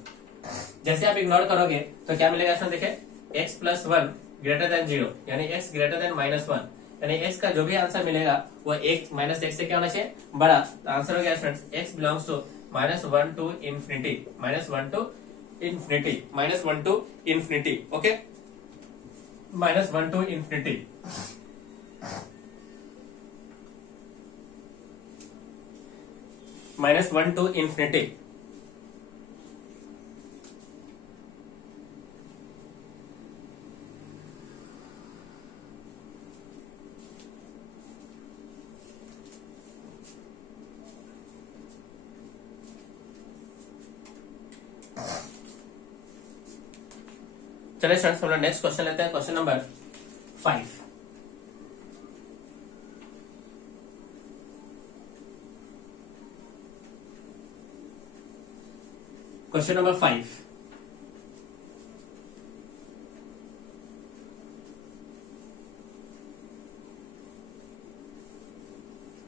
जैसे आप इग्नोर करोगे तो क्या मिलेगा स्टूडेंट, देखिए x प्लस 1 ग्रेटर देन 0, यानी x ग्रेटर देन माइनस 1, यानी x का जो भी आंसर मिलेगा वो एक माइनस एक्स से क्या होना चाहिए, बड़ा। तो आंसर हो गया students x belongs to -1 to infinity, -1 to infinity, -1 to infinity। Okay, -1 to infinity, -1 to infinity। चलिए स्टूडेंट्स हम लोग नेक्स्ट क्वेश्चन लेते हैं, question number 5। Question number 5,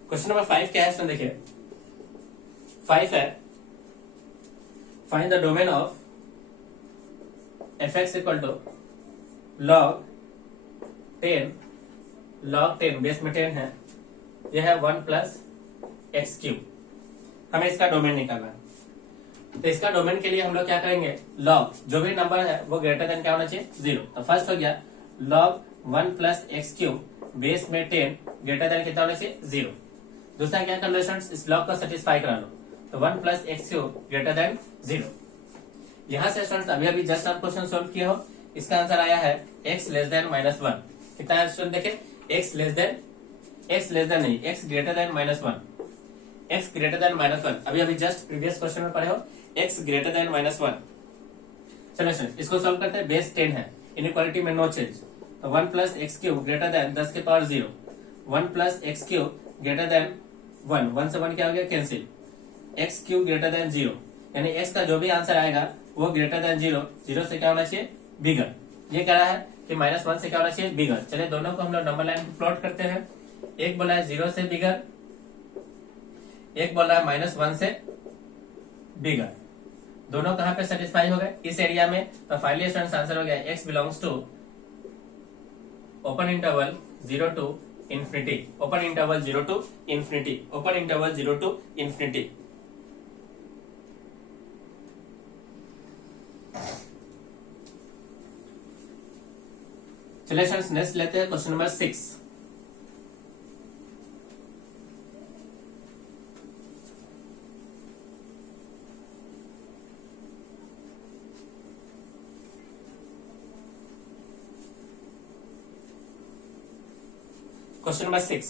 question number 5 क्या है, देखिए 5 है, find the domain of f x equal to log 10 base में 10 है, यह है 1 प्लस एक्स क्यूब। हमें इसका डोमेन निकालना है। तो इसका डोमेन के लिए हम लोग क्या करेंगे, log जो भी नंबर है वो ग्रेटर देन क्या होना चाहिए, 0। तो फर्स्ट हो गया log 1 plus x cube base में 10 ग्रेटर देन कितना होना चाहिए, 0। दूसरा क्या कर लो स्टूडेंट्स, इस log को सेटिस्फाई करा लो। तो 1 plus x cube greater than 0। यहां से स्टूडेंट्स अभी अभी जस्ट आप क्वेश्चन सोल्व किए हो, इसका आंसर आया है x लेस देन -1। कितना है स्टूडेंट, देखिए x लेस देन नहीं, x greater than -1, x greater than -1। अभी अभी जस्ट प्रीवियस क्वेश्चन में पढ़े हो x ग्रेटर देन -1। चलो स्टूडेंट इसको सोल्व करते हैं, बेस 10 है, इनइक्वालिटी में नो चेंज। तो 1 plus x cube greater than 10 के power 0, 1 plus x cube greater than 1 से 1 क्या हो गया, cancel, x cube greater than 0, यानी x का जो भी आंसर आएगा वो ग्रेटर देन 0 से क्या होना चाहिए, बिगर। ये कह रहा है कि -1 से क्या होना चाहिए, बिगर। चलिए दोनों को हम लोग नंबर लाइन प्लॉट करते हैं। एक बोला है 0 से बिगर, एक बोल रहा है -1 से बिगर। दोनों कहां पे सेटिस्फाई हो गए? इस एरिया में। तो फाइनली स्टूडेंट्स आंसर हो गया x belongs to open interval 0 to infinity, open interval 0 to infinity, open interval 0 to infinity. चलिए स्टूडेंट्स नेक्स्ट लेते हैं question number 6। Question number 6,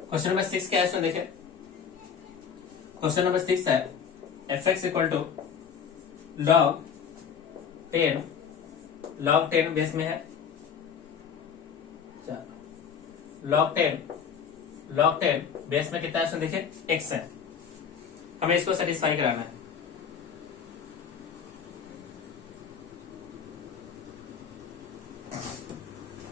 question number 6 क्या है इसमें देखिए। क्वेश्चन नंबर 6 है F x equal to log 10 base में है, लॉग 10 बेस में कितना है इसमें देखिए x है। हमें इसको सेटिस्फाई कराना है।